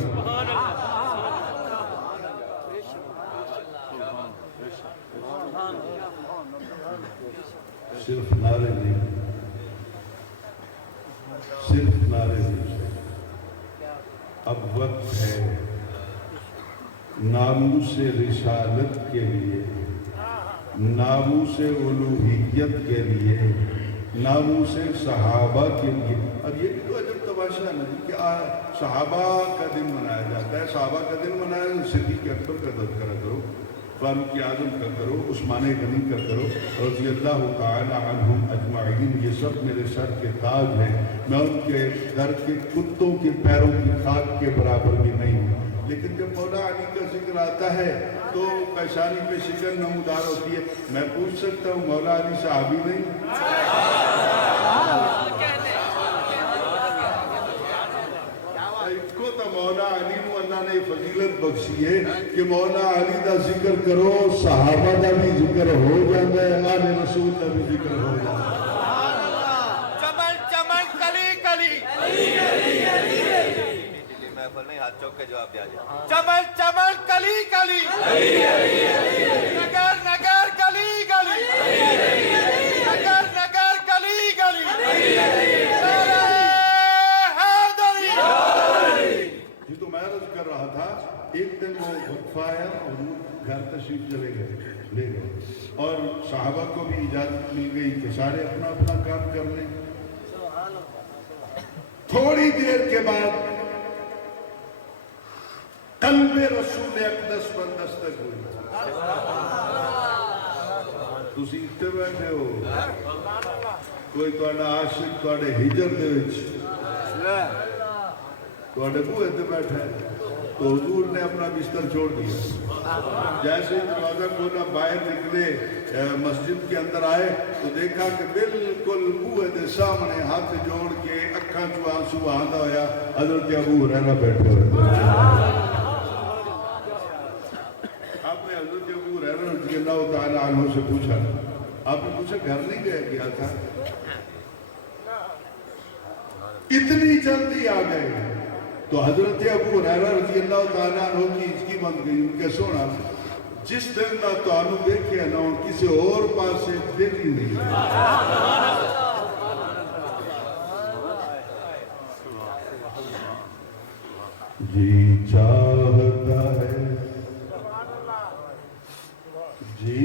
صرف نعرے نہیں، صرف نعرے نہیں. اب وقت ہے ناموس رسالت کے لیے، ناموس الوہیت کے لیے، ناموس صحابہ کے لیے. اب یہ بھی تو عجب تماشا ہے نا کہ صحابہ کا دن منایا جاتا ہے. صحابہ کا دن منایا، صدیق اکبر کا تذکرہ کرو، فاروق اعظم کا کرو، عثمان غنی کا کرو، رضی اللہ تعالی عنہم اجمعین. یہ سب میرے سر کے تاج ہیں. میں ان کے در کے کتوں کے پیروں کی خاک کے برابر بھی نہیں ہوں. لیکن جب مولا علی کا ذکر آتا ہے تو پیشانی پہ شکن نمودار ہوتی ہے. میں پوچھ سکتا ہوں مولا علی صحابی نہیں؟ کو تو مولا علی کو اللہ نے فضیلت بخشی ہے کہ مولا علی دا ذکر کرو، صحابہ دا بھی ذکر ہو جاتا ہے، آل رسول دا بھی ذکر ہو جاتا ہے. چمن چمن کلی کلی محفل نہیں، ہاتھ چوک کے جواب دیا جائے. چمن چمن کلی کلی نگر نگر گلی گلی نگر نگر گلی گلی جی تو میں عرض کر رہا تھا. ایک دن وہ وقفہ آیا اور وہ گھر تشریف چلے گئے، لے گئے، اور صحابہ کو بھی اجازت مل گئی کہ سارے اپنا اپنا کام کر لیں. تھوڑی دیر کے بعد قلب رسول اقدس پر دستک ہوئی. تسی اتنے بیٹھے ہو، کوئی تہاڈا عاشق تہاڈے ہجر دے وچ تہاڈے بوئے تے بیٹھا ہے تو حضور نے اپنا بستر چھوڑ دیا. جیسے دروازہ کھولا، باہر نکلے، مسجد کے اندر آئے تو دیکھا کہ بالکل بوئے دے سامنے ہاتھ جوڑ کے اکھاں چوں آنسو آندا ہویا حضرت ابو ہریرہ بیٹھے ہوئے. آپ نے حضرت ابو ہریرہ رضی اللہ تعالی عنہ سے پوچھا، آپ نے پوچھا گھر نہیں گیا تھا؟ اتنی جلدی آ گئے تو حضرت ابو ہریرہ رضی اللہ تعالیٰ عنہ کی ہچکی بند گئی. ان کے سونا جس دن کا تو آنو دیکھے نا کسی اور پاس سے دل ہی نہیں. جی چاہتا ہے جی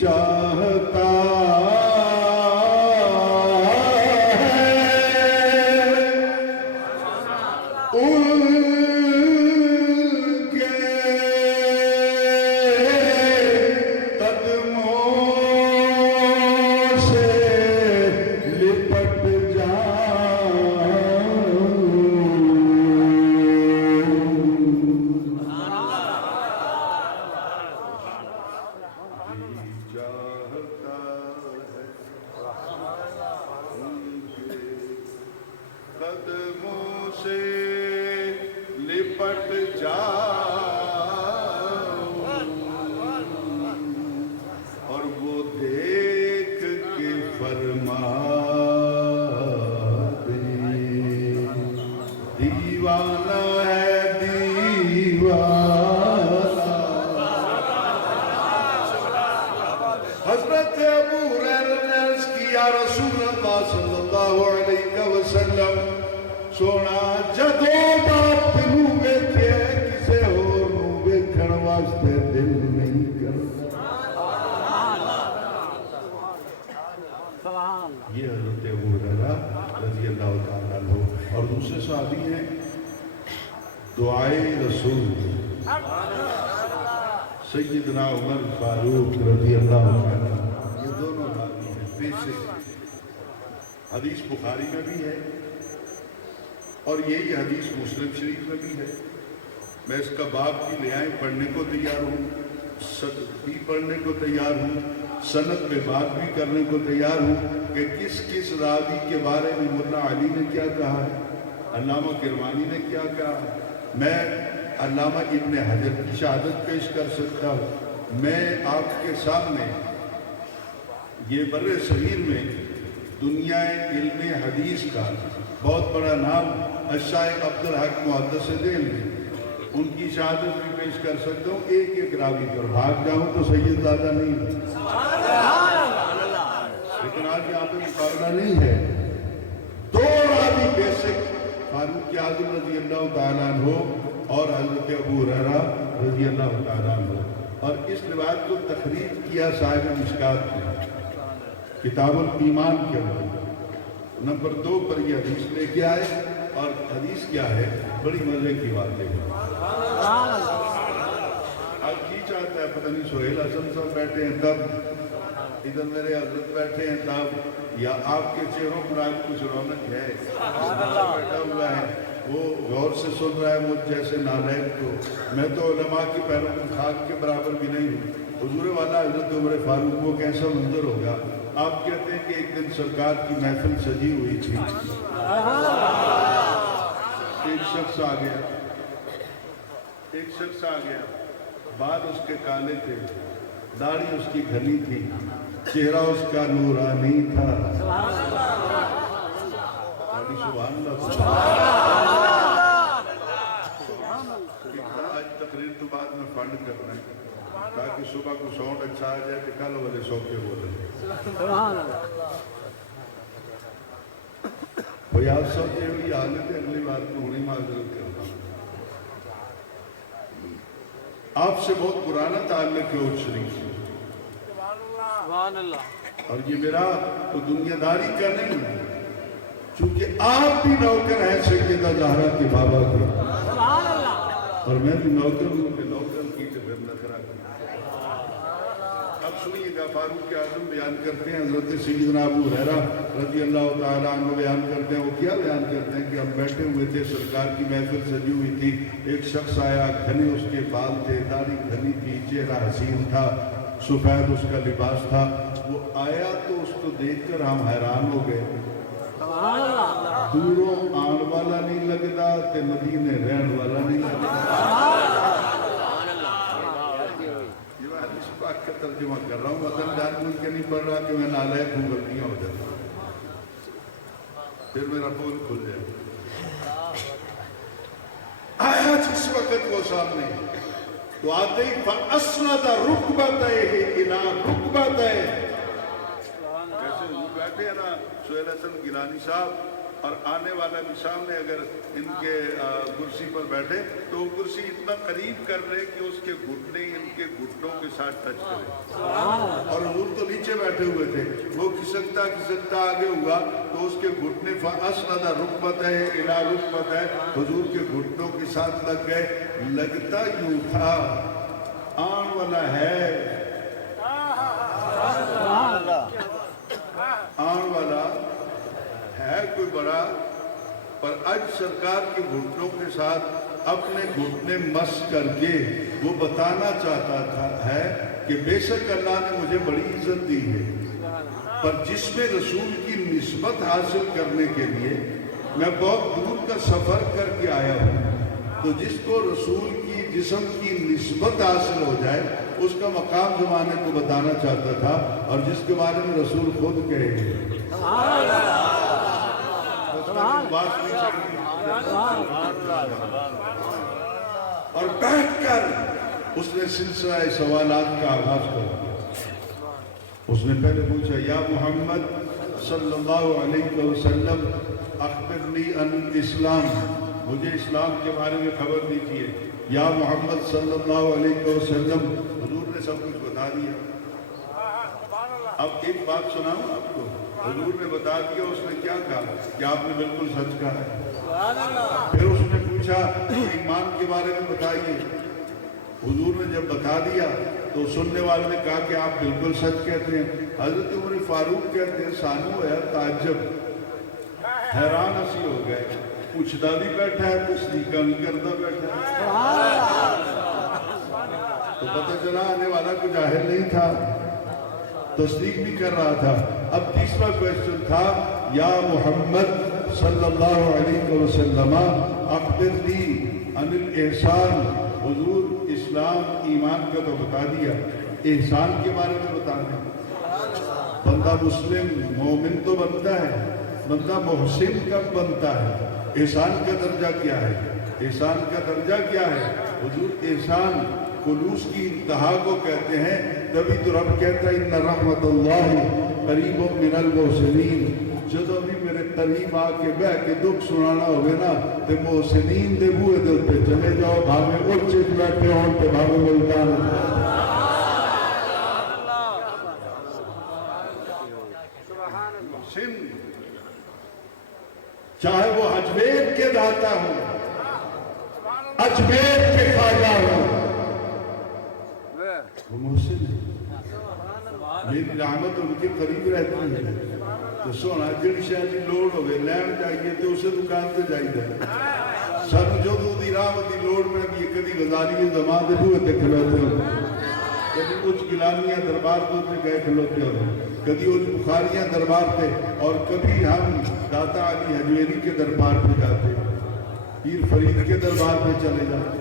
چاہتا یہ حضرت ابو ہریرہ رضی اللہ تعالیٰ عنہ. اور دوسرے صحابی ہیں دعائے رسول سیدنا عمر فاروق رضی اللہ تعالیٰ. یہ دونوں صحابی ہیں بیسک. حدیث بخاری میں بھی ہے اور یہی حدیث مسلم شریف میں بھی ہے. میں اس کا باب بھی لے آئیں پڑھنے کو تیار ہوں, بھی پڑھنے کو تیار ہوں, سند پہ بات بھی کرنے کو تیار ہوں کہ کس کس راوی کے بارے میں ملا علی نے کیا کہا ہے, علامہ کرمانی نے کیا کہا ہے. میں علامہ ابن حجر کی شہادت پیش کر سکتا ہوں. میں آپ کے سامنے یہ بر صغیر میں دنیا علم حدیث کا بہت بڑا نام الشیخ عبدالحق محدث دہلوی, ان کی شہادت بھی پیش کر سکتا ہوں. ایک ایک راوی پر بھاگ جاؤں تو سید زیادہ نہیں ہے, لیکن آج یہاں پہ مقابلہ نہیں ہے. دو راوی بیسک فاروق اعظم رضی اللہ تعالیٰ عنہ اور حضرت ابو ہریرہ رضی اللہ تعالیٰ عنہ. اور اس روایت کو تخریج کیا صاحب مشکات نے کتاب الایمان کے اندر نمبر 2 پر یہ حدیث لے کے آئے. اور حدیث کیا ہے, بڑی مزے کی بات ہے. آج کی چاہتا ہے پتہ نہیں سہیل حسن صاحب بیٹھے ہیں تب, ادھر میرے حضرت بیٹھے ہیں تب, یا آپ کے چہروں پر آج کچھ رونق ہے. بیٹھا ہوا ہے وہ غور سے سن رہا ہے مجھ جیسے نالائق کو. میں تو علماء کی پیروں کی خاک کے برابر بھی نہیں ہوں. حضور والا حضرت عمر فاروق کو کیسا منظر ہوگا. آپ کہتے ہیں کہ ایک دن سرکار کی محفل سجی ہوئی تھی, ایک شخص آ گیا, بال اس کے کالے تھے, داڑھی اس کی گھنی تھی, چہرہ اس کا نورانی تھا. سبحان اللہ. آج تقریر تو بعد میں فنڈ کرنا ہے تاکہ صبح کو ساؤنڈ اچھا آ جائے کہ کل والے سو کے بولیں. بھائی آپ سب یہ ہوئی حالت ہے, اگلی بار کو ہونی معذرت کرتا ہوں. آپ سے بہت پرانا تعلق ہے اور شریف سے، اور یہ میرا تو دنیا داری کا نہیں ہے، چونکہ آپ بھی نوکر ہیں سیدہ زہرا کے بابا کے، اور میں بھی نوکر ہوں کہ نوکر کی تو پھر نخرہ کی۔ اب سنیے گا، فاروق اعظم بیان کرتے ہیں، حضرت سیدنا ابو ہریرہ رضی اللہ تعالیٰ عنہ بیان کرتے ہیں، وہ کیا بیان کرتے ہیں کہ ہم بیٹھے ہوئے تھے، سرکار کی محفل سجی ہوئی تھی، ایک شخص آیا، گھنے اس کے بال تھے، داڑھی گھنی تھی، چہرہ حسین تھا، سفید اس کا لباس تھا، وہ آیا تو اس کو دیکھ کر ہم حیران ہو گئے، دوروں آن والا نہیں لگتا تے مدینے رہن والا نہیں لگتا۔ اس بات کا ترجمہ کر رہا ہوں، وطن جان بوجھ کے نہیں پڑھ رہا کہ میں نالائق ہوں، غلطیاں ہو جاتا پھر میرا پول کھل جائے۔ آیا جس وقت وہ سامنے تو آتے ہی فَأَسْنَدَ رُكْبَتَيْهِ إِلَىٰ رُكْبَتَيْهِ، جیسے وہ بیٹھے ہیں نا سہیل حسن گیلانی صاحب، اور آنے والا بھی سامنے اگر ان کے کرسی پر بیٹھے تو وہ کرسی اتنا قریب کر لے کہ اس کے گھٹنے ان کے گھٹنوں کے ساتھ ٹچ کرے، اور حضور تو نیچے بیٹھے ہوئے تھے، وہ کھسکتا آگے ہوا تو اس کے گھٹنے فَأَسْنَدَ رُكْبَتَيْهِ إِلَىٰ رُكْبَتَيْهِ، حضور کے گھٹنوں کے ساتھ لگ گئے۔ لگتا یوں تھا آن والا ہے، آن والا ہے کوئی بڑا، پر آج سرکار کے گھٹنوں کے ساتھ اپنے گھٹنے مس کر کے وہ بتانا چاہتا ہے کہ بے شک اللہ نے مجھے بڑی عزت دی ہے، پر جس میں رسول کی نسبت حاصل کرنے کے لیے میں بہت دور کا سفر کر کے آیا ہوں، تو جس کو رسول کی جسم کی نسبت حاصل ہو جائے اس کا مقام زمانے کو بتانا چاہتا تھا، اور جس کے بارے میں رسول خود کہے گے اور بیٹھ کر اس نے سلسلہ سوالات کا آغاز کر دیا۔ اس نے پہلے پوچھا، یا محمد صلی اللہ علیہ وسلم اخبرنی عن الاسلام، مجھے اسلام کے بارے میں خبر دیجیے۔ یا محمد صلی اللہ علیہ وسلم، حضور نے سب کچھ بتا دیا۔ اب ایک بات سناؤں آپ کو، حضور نے بتا دیا، اس نے کیا کہا کہ آپ نے بالکل سچ کہا ہے۔ پھر اس نے پوچھا ایمان کے بارے میں بتائیے، حضور نے جب بتا دیا تو سننے والے نے کہا کہ آپ بالکل سچ کہتے ہیں۔ حضرت عمر فاروق کہتے ہیں سانو ہے تعجب، حیران اسی ہو گئے، پوچھتا بھی بیٹھا ہے تصدیقہ بھی کرتا بیٹھا ہے، تو پتہ چلا آنے والا کوئی جاہل نہیں تھا، تصدیق بھی کر رہا تھا۔ اب تیسرا کوئسچن تھا، یا محمد صلی اللہ علیہ وسلم اخبرنی عن الاحسان، حضور اسلام ایمان کا تو بتا دیا، احسان کے بارے میں بتا دیں۔ بندہ مسلم مومن تو بنتا ہے، بندہ محسن کب بنتا ہے؟ احسان کا درجہ کیا ہے؟ احسان کا درجہ کیا ہے؟ حضور احسان خلوص کی انتہا کو کہتے ہیں، تبھی تو رب کہتا ہے ان رحمت اللہ قریب من المحسنین، جدو بھی میرے قریب آ کے بہ کے دکھ سنانا ہوگے نا تے محسنین دے بوئے دل پہ چلے جاؤ، بھاگے اچھے بیٹھے ہوں تے بھاگے ملتان۔ محسن چاہے وہ اجمیر کے داتا ہو، اجمیر کے خواجہ ہو، وہ محسن ہے۔ میری رحمت ان کے قریب رہتی ہے، تو سونا جڑی شاید لوڑ ہوئے لین جائیے تو اسے دکان تے جائی جائے۔ سن جو دو دی رحمت دی لوڑ میں بھی کدی غزالی زمان دے ہوئے تے کھلوتے ہو، کدی کچھ گلانیاں دربار تو تے گئے کھلوتے ہو، کدی کچھ بخاریاں دربار تے، اور کبھی ہم داتا علی حجویری کے دربار پہ جاتے، پیر فرید کے دربار پہ چلے جاتے۔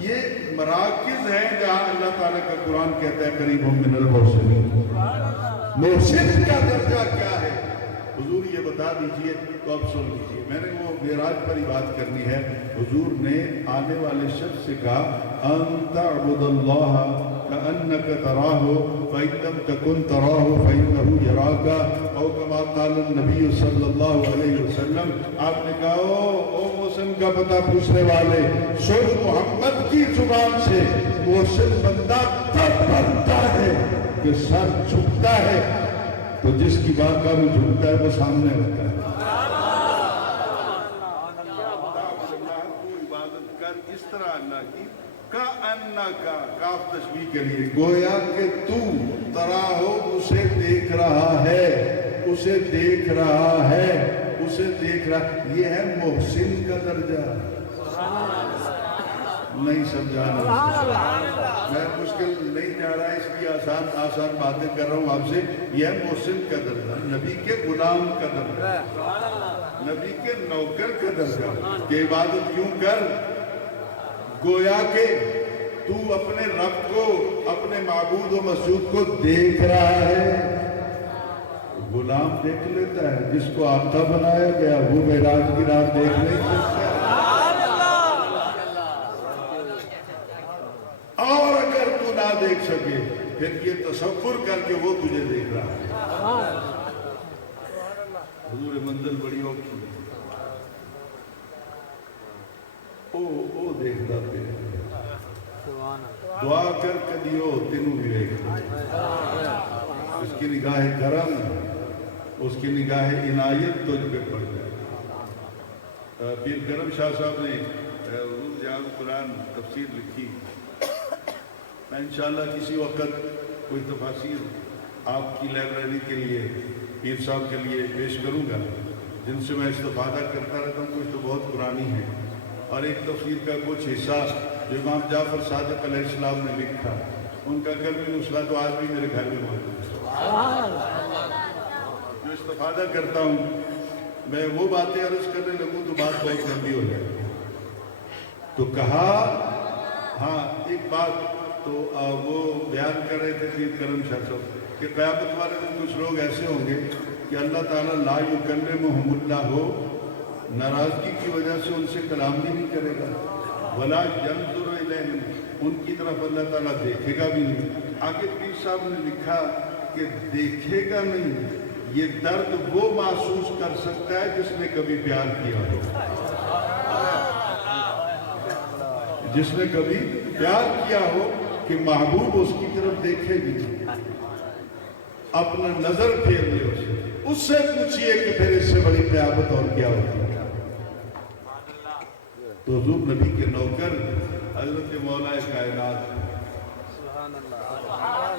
یہ مراکز ہیں جہاں اللہ تعالیٰ کا قرآن کہتا ہے قریب من المحسنین۔ محسن کا درجہ کیا ہے؟ حضور یہ بتا دیجئے تو اب سن لیجئے. میں نے وہ معراج پر ہی بات کرنی ہے. حضور نے آنے والے شخص سے کہا ان تعبد اللہ کأنک تراہ فإن لم تکن تراہ فإنہ یراک او کما قال النبی صلی اللہ علیہ وسلم. آپ نے کہا او محسن کا پتہ پوچھنے والے سن محمد کی زبان سے محسن بندہ تب بنتا ہے کہ سر جھکتا ہے تو جس کی بات کا بھی جھکتا ہے وہ سامنے ہوتا ہے. عبادت کر اس طرح اللہ کی کا انا کا کاف تشبیہ کے لیے گویا کہ تو ترا ہو اسے دیکھ رہا ہے اسے دیکھ رہا ہے اسے دیکھ رہا. یہ ہے محسن کا درجہ. نہیں سمجھانا میں مشکل نہیں جا رہا اس لیے آسان باتیں کر رہا ہوں آپ سے. یہ ہے محسن کا درجہ, نبی کے غلام کا درجہ, نبی کے نوکر کا درجہ کہ عبادت کیوں کر گویا کہ تو اپنے رب کو اپنے معبود و مسجود کو دیکھ رہا ہے. غلام دیکھ لیتا ہے, جس کو آقا بنایا گیا وہ معراج کی رات دیکھ نہیں سکتا. اور اگر تو نہ دیکھ سکے پھر یہ تصور کر کے وہ تجھے دیکھ رہا ہے. حضور منزل بڑی اوکھی او دیکھتا پہ دعا کر کدیو تینوں بھی دیکھتا. اس کی نگاہ کرم اس کی نگاہ عنایت تجھ پہ پڑ جائے. پیر کرم شاہ صاحب نے حضور جہاں قرآن تفسیر لکھی. میں انشاءاللہ کسی وقت کوئی تفاسیر آپ کی لائبریری کے لیے پیر صاحب کے لیے پیش کروں گا جن سے میں استفادہ کرتا رہتا ہوں. کچھ تو بہت پرانی ہے اور ایک تفسیر کا کچھ حصہ جو امام جعفر صادق علیہ السلام نے لکھا, ان کا کلمی نسخہ تو آج بھی میرے گھر میں موجود ہے. جو استفادہ کرتا ہوں میں وہ باتیں عرض کرنے لگوں تو بات بہت لمبی ہو جائے. تو کہا ہاں ایک بات تو وہ بیان کر رہے تھے پیر کرم شاہ صاحب کہ قیامت والے دن کچھ لوگ ایسے ہوں گے کہ اللہ تعالیٰ لا یکلمہم اللہ ہو, ناراضگی کی وجہ سے ان سے کلام بھی نہیں کرے گا. ولا ینظر الیہم, ان کی طرف اللہ تعالیٰ دیکھے گا بھی نہیں. آگے پیر صاحب نے لکھا کہ دیکھے گا نہیں, یہ درد وہ محسوس کر سکتا ہے جس نے کبھی پیار کیا ہو, جس نے کبھی پیار کیا ہو کہ محبوب اس کی طرف دیکھے بھی نہیں, اپنا نظر پھیر لے اس سے پوچھئے کہ پھر اس سے بڑی قیامت اور کیا ہوتی ہے. تو حضور نبی کے نوکر حضرت مولا کائنات.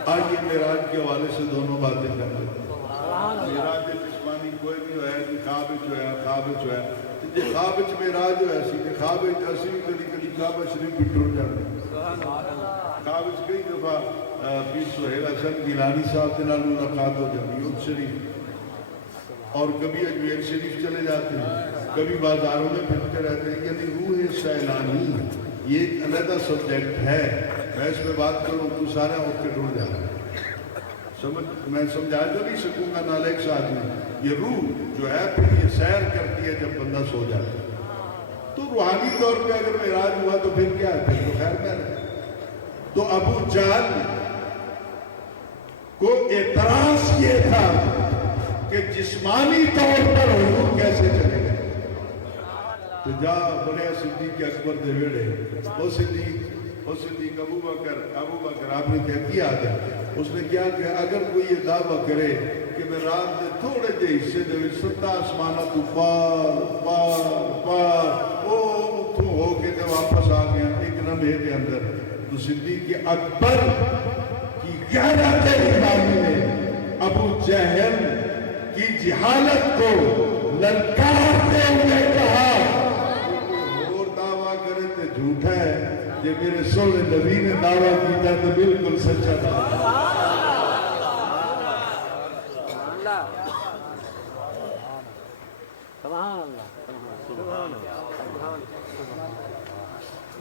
آئیے معراج کے حوالے سے دونوں باتیں کر لیں. معراج جسمانی کوئی نہیں ہے کہ خواب جو ہے جی خواب معراج جو ایسی کہ خواب اسی بھی کلی کلی کعبہ شریف بھی ٹوٹ جاتے ہیں. خواب کئی دفعہ پیر سہیل حسن گیلانی صاحب کے نال ملاقات ہو جاتی ہے شریف, اور کبھی اجمیر شریف چلے جاتے ہیں, کبھی بازاروں میں پھرتے رہتے ہیں. یعنی روح سیلانی یہ ایک علیحدہ سبجیکٹ ہے. میں اس میں بات کروں تو سارا وقت ٹوڑ جاتا ہے. میں سمجھا تو نہیں سکوں گا نالائق سے آدمی. یہ روح جو ہے پھر یہ سیر کرتی ہے جب بندہ سو جاتا ہے. تو روحانی طور پہ اگر معراج ہوا تو پھر کیا ہے, پھر تو خیر میں رہے. تو ابو جہل کو اعتراض یہ تھا کہ جسمانی طور پر حضور کیسے چلے گئے. تو جا بڑے صدیق اکبر دے ویڑے وہ صدیق ابو بکر آپ نے کیا کیا تھا. اس نے کیا کہ اگر کوئی یہ دعویٰ کرے کہ میں رات دے تھوڑے دے حصے دے ستا آسمانہ تو پار تو ہو کے تے واپس آ گیا ایک لمحے کے اندر. تو صدیق اکبر کی غیرت ایمانی نے ابو جہل کی جہالت کو للکارتے ہوئے کہا اور دعویٰ کرے تو جھوٹا ہے, یہ میرے سونے نبی نے دعویٰ کیتا تو بالکل سچا دعویٰ.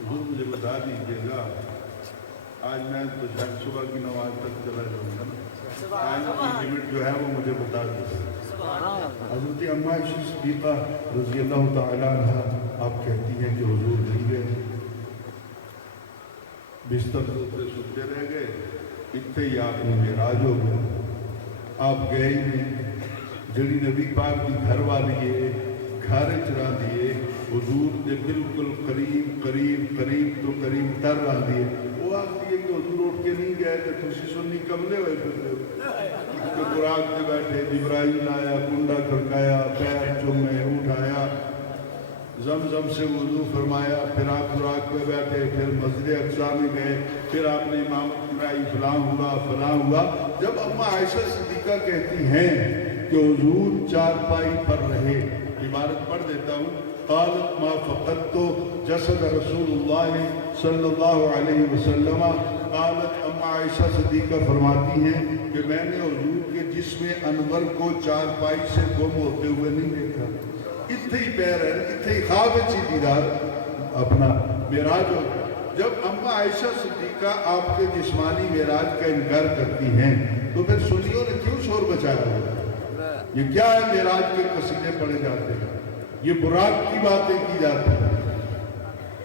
حضور مجھے بتا دیجیے گا, آج میں تو شاید صبح کی نماز تک چلا جاؤں گا نا, ٹائم کی لمٹ جو ہے وہ مجھے بتا دیجیے. حضرت اماں عائشہ صدیقہ رضی اللہ تعالیٰ عنہ آپ کہتی ہیں کہ حضور نہیں گئے, بستر سے سوتے رہ گئے, اتنے ہی آپ نے معراج ہو گیا, آپ گئے ہی نہیں. جڑی نبی پاک کی گھر والی ہے گھر چرا دیے حضور دے بالکل قریب قریب قریب تو قریب تر رہا دیے. وہ آتی ہے کہ حضور اٹھ کے نہیں گئے تو تسی سنی کملے ہوئے پھر براق سے بیٹھے, جبرائیل آیا, کنڈا کھڑکایا, پیر چومے, اٹھایا, زمزم سے وضو فرمایا, پھر آپ براق پہ بیٹھے, پھر مسجد اقصی میں گئے, پھر آپ نے امامت کرائی, فلاں ہوا فلاں ہوا. جب اماں عائشہ صدیقہ کہتی ہیں کہ حضور چارپائی پر رہے, عبارت پڑھ دیتا ہوں, قالت ما فقدت جسد رسول اللہ صلی اللہ علیہ وسلم. قالت اماں عائشہ صدیقہ فرماتی ہیں کہ میں نے حضور کے جسم انور کو چارپائی سے گم ہوتے ہوئے نہیں دیکھا. اتنے ہی پیر ہے, اتنے ہی خواب اچھی دیدار اپنا معراج ہو. جب اماں عائشہ صدیقہ آپ کے جسمانی معراج کا انکار کرتی ہیں تو پھر سنیوں نے کیوں شور بچایا ہوگا؟ یہ کیا ہے معراج کے قصیدے پڑھے جاتے ہیں, یہ براق کی باتیں کی جاتی ہیں,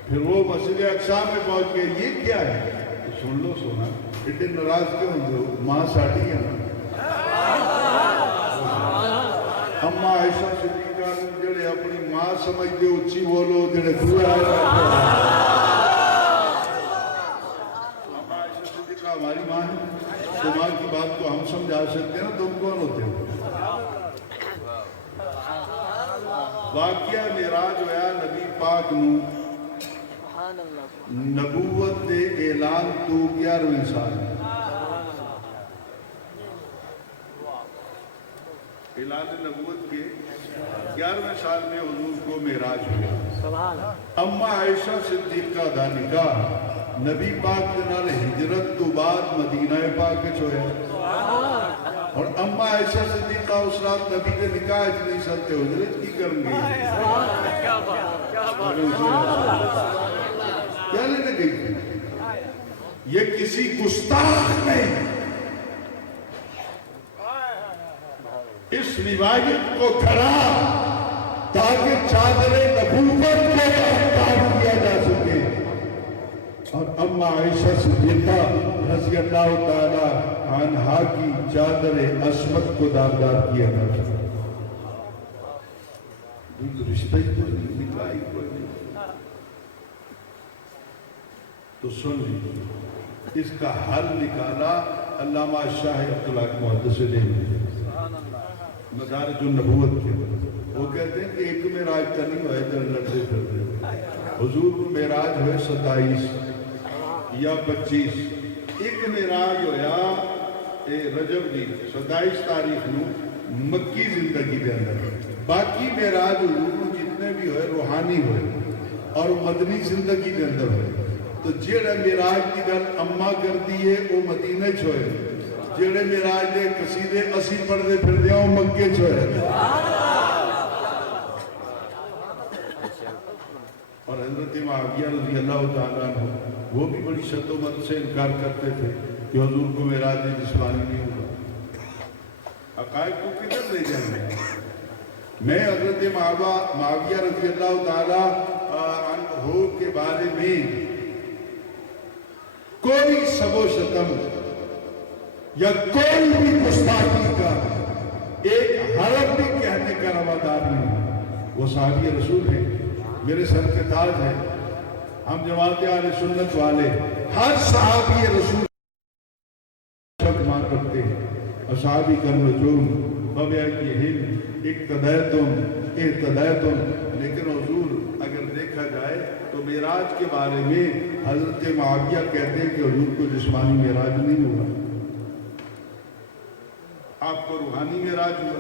پھر وہ مسجد اقصی میں پہنچ گئے, یہ کیا ہے؟ تو سن لو سونا, اتنے ناراض کیوں ہو؟ ماں ساڑھی ہے نا. اماں عائشہ صدیقہ جڑے اپنی ماں سمجھتے اچھی بولو, جڑے دوے آئے اماں عائشہ صدیقہ ہماری ماں ہے, تو ماں کی بات کو ہم سمجھا سکتے ہیں نا, تم کون ہوتے ہو؟ واقعہ معراج ہویا نبی پاک نو نبوت دے اعلان تو 11ویں سال, اعلان نبوت کے 11ویں سال میں حضور کو معراج ہوا. اماں عائشہ صدیقہ دا نکاح نبی پاک کے نال ہجرت تو بعد مدینہ پاک وچ ہویا, اور اماں عائشہ صدیقہ اس رات نبی کے نکاح اچ نہیں سنتے, حضرت کی کریں گے, کیا لینے گئی تھی؟ یہ کسی گستاخ نے اس روایت کو کھڑا تاکہ چادر نبوت کو احترام کیا جا سکے, اور اماں عائشہ صدیقہ رضی اللہ تعالی عنہا کی چادر عصمت کو داغدار کیا جا سکے. رشتہ ہی کوئی نہیں, نکاح ہی کوئی نہیں. تو سن لی, اس کا حل نکالا علامہ شاہ عبدالحق محدث نے مدارج النبوت کے. وہ کہتے ہیں کہ ایک معراج کا نہیں ہوئے در لڑتے پھرتے, حضور کو معراج ہوئے 27 یا 25. ایک معراج ہویا رجب دی 27 تاریخ نو مکی زندگی دے اندر, باقی معراج حضور جتنے بھی ہوئے روحانی ہوئے اور مدنی زندگی دے اندر ہوئے. تو جیڑے معراج کی گل اماں کرتی ہے وہ مدینہ چ ہوئے, جیڑے معراج دے قصیدے اسی پڑھتے پھرتے ہیں وہ مکے چ ہوئے. اور حضرت معاویہ رضی اللہ تعالیٰ عنہ وہ بھی بڑی شد و مت سے انکار کرتے تھے کہ حضور کو معراج جسمانی نہیں ہوا. عقائد کو کدھر لے جائیں گے؟ میں حضرت معاویہ رضی اللہ تعالیٰ عنہ کے بارے میں کوئی سب و شتم یا کوئی بھی گستاخی کا ایک حرف بھی کہنے کا روادار نہیں. وہ صحابی رسول ہیں, میرے سر کے تاج ہیں. ہم جماعت اہل سنت والے ہر صحابی رسول شک مان کرتے ہیں. اصحابی کرمجون ببیعتہم اقتدیتم اہتدیتم. لیکن حضور اگر دیکھا جائے تو معراج کے بارے میں حضرت معاویہ کہتے ہیں کہ حضور کو جسمانی معراج نہیں ہوا, آپ کو روحانی معراج ہوا.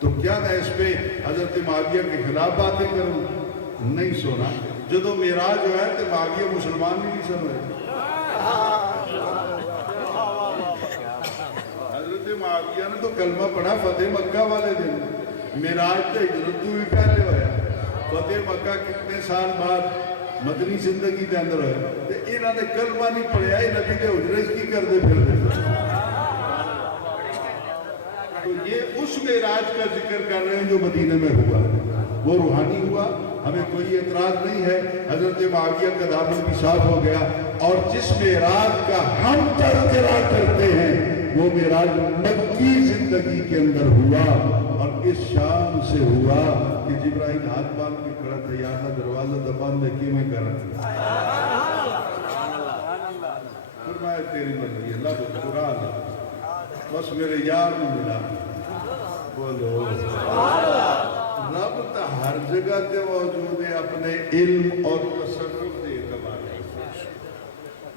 تو کیا میں اس پہ حضرت معاویہ کے خلاف باتیں کروں؟ نہیں سونا. جدو معراج ہوا ہے تو معاویہ مسلمان بھی نہیں سمجھے. حضرت معاویہ نے تو کلمہ پڑھا فتح مکہ والے دن, معراج تو ہجرت تو بھی پہلے ہوا. فتح مکہ کتنے سال بعد مدنی زندگی کے اندر ہوئے, تو انہوں نے کلمہ نہیں پڑھیا, یہ نبی کے حجرے کی کر دے پھر دے. یہ اس معراج کا ذکر کر رہے ہیں جو مدینے میں ہوا، وہ روحانی ہوا، ہمیں کوئی اعتراض نہیں ہے۔ حضرت معاویہ کا دامن بھی صاف ہو گیا، اور جس معراج کا ہم تذکرہ کرتے ہیں وہ معراج مکی زندگی کے اندر ہوا، اور اس شان سے ہوا کہ جبرائیل ہاتھ باندھ کے کھڑا تھا، یا اللہ دروازہ دبان دے کی میں کر فرمایا تیری مرضی اللہ کو قرآن بس میرے یار میں ملا۔ بولو رب تا ہر جگہ تے موجود ہے اپنے علم اور تصرف دے اعتبار سے۔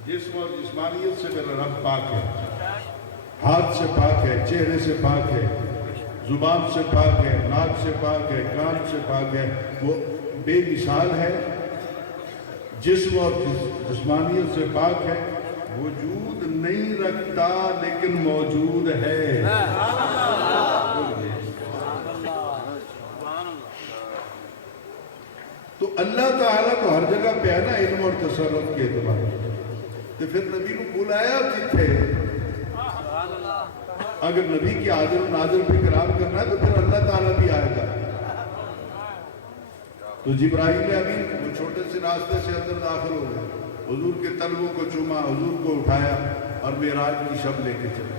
جسم اور جسمانیت سے میرا رب پاک ہے، ہاتھ سے پاک ہے، چہرے سے پاک ہے، زبان سے پاک ہے، ناک سے پاک ہے، کان سے پاک ہے، وہ بے مثال ہے، جسم اور جسمانیت سے پاک ہے، وجود نہیں رکھتا لیکن موجود ہے۔ تو اللہ تعالیٰ تو ہر جگہ پہ ہے نا علم اور تصرف کے اعتبار تو پھر نبی کو بلایا کتنے؟ اگر نبی کی حاضر و ناظر پہ کرام کرنا ہے تو پھر اللہ تعالیٰ بھی آئے گا۔ تو جبرائیل امین وہ چھوٹے سے راستے سے اندر داخل ہو گئے، حضور کے تلووں کو چوما، حضور کو اٹھایا اور معراج کی شب لے کے چلے۔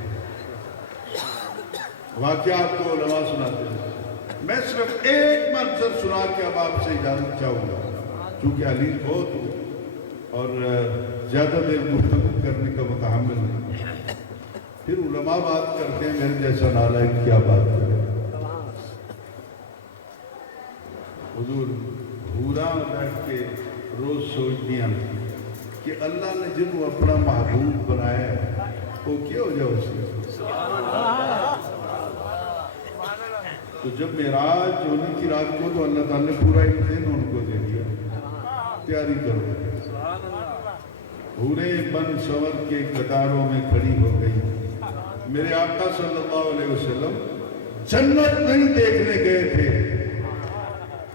واقعہ آپ کو علماء سناتے ہیں، میں صرف ایک منظر سنا کے اب آپ سے اجازت چاہوں گا، چونکہ علی بہت ہوں اور زیادہ دیر گفتگو کرنے کا متحمل نہیں، پھر علماء بات کرتے ہیں میرے جیسا نالائق کیا بات کرے۔ حضور بھورا بیٹھ کے روز سوچ دیا کہ اللہ نے جن کو اپنا محبوب بنایا ہے وہ کیا ہو جائے اس سے۔ تو جب معراج ہونے کی رات کو تو اللہ تعالیٰ نے پورا ایک دن ان کو دے دیا، تیاری کرو۔ حوریں بن سور کے قطاروں میں کھڑی ہو گئی۔ میرے آقا صلی اللہ علیہ وسلم جنت نہیں دیکھنے گئے تھے،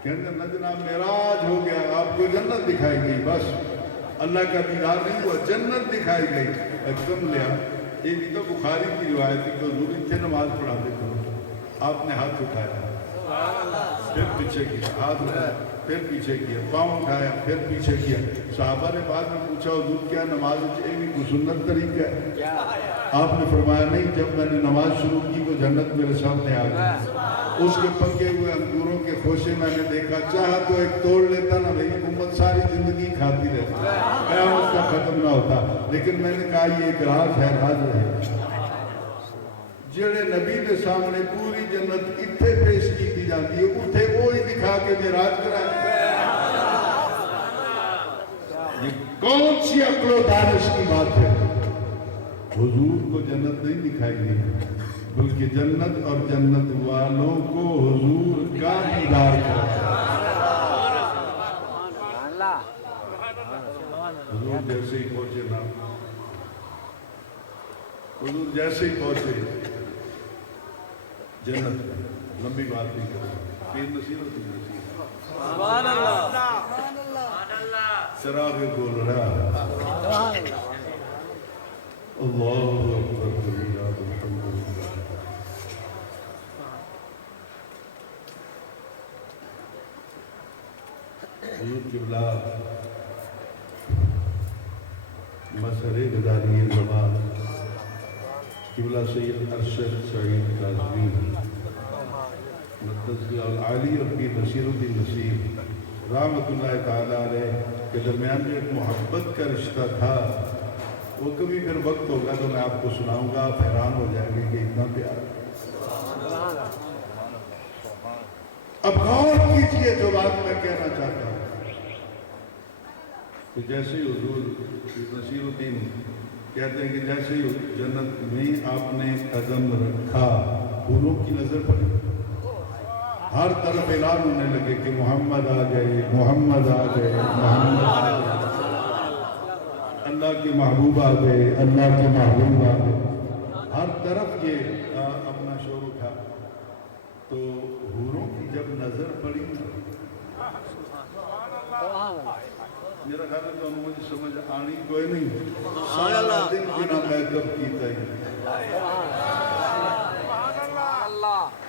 کہنے نہ جناب معراج ہو گیا، آپ کو جنت دکھائی گئی، بس اللہ کا دیدار نہیں ہوا، جنت دکھائی گئی۔ ایکدم لیا یہ بھی تو بخاری کی روایت تھی کہ حضور اتنے نماز پڑھاتے تھے، آپ نے ہاتھ اٹھایا پھر پیچھے کیا، ہاتھ اٹھایا پھر پیچھے کیا، پاؤں اٹھایا پھر پیچھے کیا۔ صحابہ نے بعد میں پوچھا حضور کیا نماز بھی کوئی سنت طریقہ ہے؟ آپ نے فرمایا نہیں، جب میں نے نماز شروع کی تو جنت میرے سامنے آ گئی، اس کے پکے ہوئے انگوروں کے خوشے میں نے دیکھا، چاہا تو ایک توڑ لیتا نا، میری امت ساری زندگی کھاتی رہتی، قیامت کا ختم نہ ہوتا، لیکن میں نے کہا یہ ایک راز ہے، راز ہے۔ جڑے نبی کے سامنے پوری جنت اتھے پیش کی جاتی ہے، اتھے وہی دکھا کے معراج کرائے۔ یہ کون سی عقل و دانش کی بات ہے؟ حضور کو جنت نہیں دکھائی گئی، بلکہ جنت اور جنت والوں کو حضور کا دیدار کرا۔ حضور جیسے ہی پہنچے نا، حضور جیسے ہی پہنچے جنت، لمبی بات نہیں کریں، پیر نصیر ہوتی نصیر، سبحان اللہ، چراغ بول رہا، اللہ اکبر کبیرہ الحمدللہ۔ حضور قبلہ مظہر غزالی زمان قبلہ سید ارشد سعید کاظمی متصل العالی اور پیر نصیر الدین نصیر رحمت اللہ تعالیٰ علیہ کے درمیان جو ایک محبت کا رشتہ تھا، وہ کبھی پھر وقت ہوگا تو میں آپ کو سناؤں گا، آپ حیران ہو جائیں گے کہ اتنا پیار۔ اب غور کیجئے جو بات میں کہنا چاہتا ہوں کہ جیسے ہی حضور نصیر الدین کہتے ہیں کہ جیسے ہی جنت میں آپ نے قدم رکھا، حوروں کی نظر پڑی، ہر طرف اعلان ہونے لگے کہ محمد آ گئے، محمد آ گئے، محمد آ گئے، اللہ کے محبوب آ گئے، اللہ کے محبوب آ گئے، ہر طرف یہ اپنا شور اٹھا۔ تو حوروں کی جب نظر پڑی میرا خیال ہے تو مجھے سمجھ آنی کوئی نہیں، سارا دن بنا میک اپ کیتا ہی،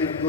1-2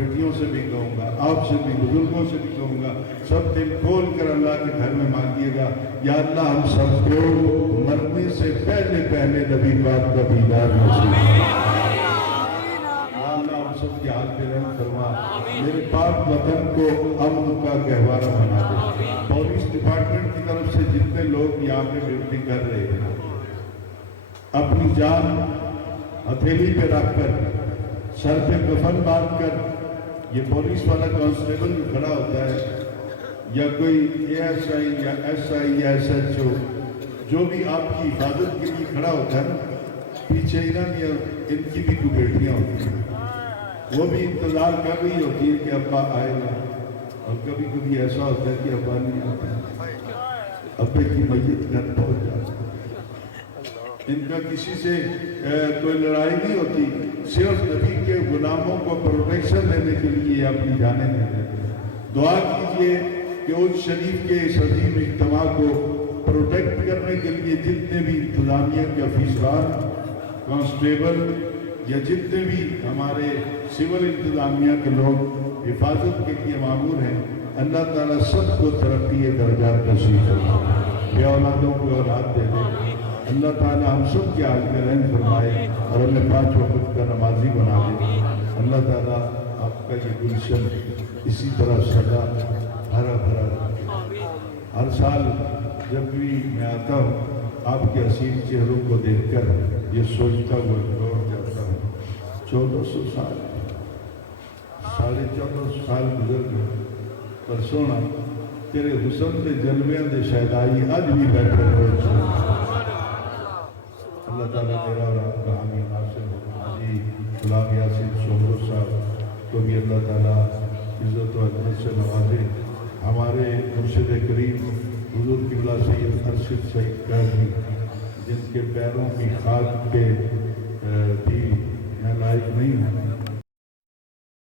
بیٹیوں سے بھی کہوں گا، آپ سے بھی، بزرگوں سے بھی کہوں گا، سب دل کھول کر اللہ کے گھر میں مانگیے گا، یا اللہ ہم سب کو مرنے سے پہلے پہلے نبی پاک کا دیدار نصیب فرما۔ اللہ ہم سب کی حال پہ رحم فرما، میرے پاک وطن کو امن کا گہوارہ بنا دے۔ پولیس ڈپارٹمنٹ کی طرف سے جتنے لوگ یہاں پہ ڈیوٹی کر رہے ہیں، اپنی جان ہتھیلی پہ رکھ کر، سر پہ کفن باندھ کر، یہ پولیس والا کانسٹیبل کھڑا ہوتا ہے یا کوئی اے ایس آئی یا ایس آئی یا ایس ایچ او، جو بھی آپ کی حفاظت کے لیے کھڑا ہوتا ہے نا، پیچھے ان کی بھی کوئی بیٹیاں ہوتی ہیں، وہ بھی انتظار کر رہی ہوتی ہے کہ ابا آئے گا، اور کبھی کبھی ایسا ہوتا ہے کہ ابا نہیں آتا، ابے کی میت گھر پہنچ جاتی ہے۔ ان کا کسی سے کوئی لڑائی نہیں ہوتی، صرف نبی کے غلاموں کو پروٹیکشن دینے کے لیے اپنی جانیں دے دیتے ہیں۔ دعا کیجئے کہ اس شریف کے اس عظیم اجتماع کو پروٹیکٹ کرنے کے لیے جتنے بھی انتظامیہ کے افسران، کانسٹیبل یا جتنے بھی ہمارے سول انتظامیہ کے لوگ حفاظت کے لیے مامور ہیں، اللہ تعالیٰ سب کو ترقی درجات نصیب فرمائے، بے اولادوں کو اولاد دے دے، اللہ تعالیٰ ہم سب کے حال میں رحم فرمائے اور ہمیں 5 وقت کا نمازی بنا دے۔ اللہ تعالیٰ آپ کا یہ گلشن اسی طرح سدا ہرا بھرا رکھے۔ ہر سال جب بھی میں آتا ہوں، آپ کے حسین چہروں کو دیکھ کر یہ سوچتا ہوا لوٹ جاتا ہوں، 1400 سال، 1450 سال گزر گئے، پر سونا تیرے حسن دے جلویاں دے شہدائی اج بھی بیٹھے ہوئے۔ اللہ تعالیٰ میرا اور آپ کا حامی ناصر حاجی غلام یاسین شوہر صاحب کو بھی اللہ تعالیٰ عزت و عظمت سے نوازے۔ ہمارے مرشد کریم حضور قبلہ سید ارشد سعید قادری، جن کے پیروں کی خاک پہ بھی میں لائق نہیں ہوں،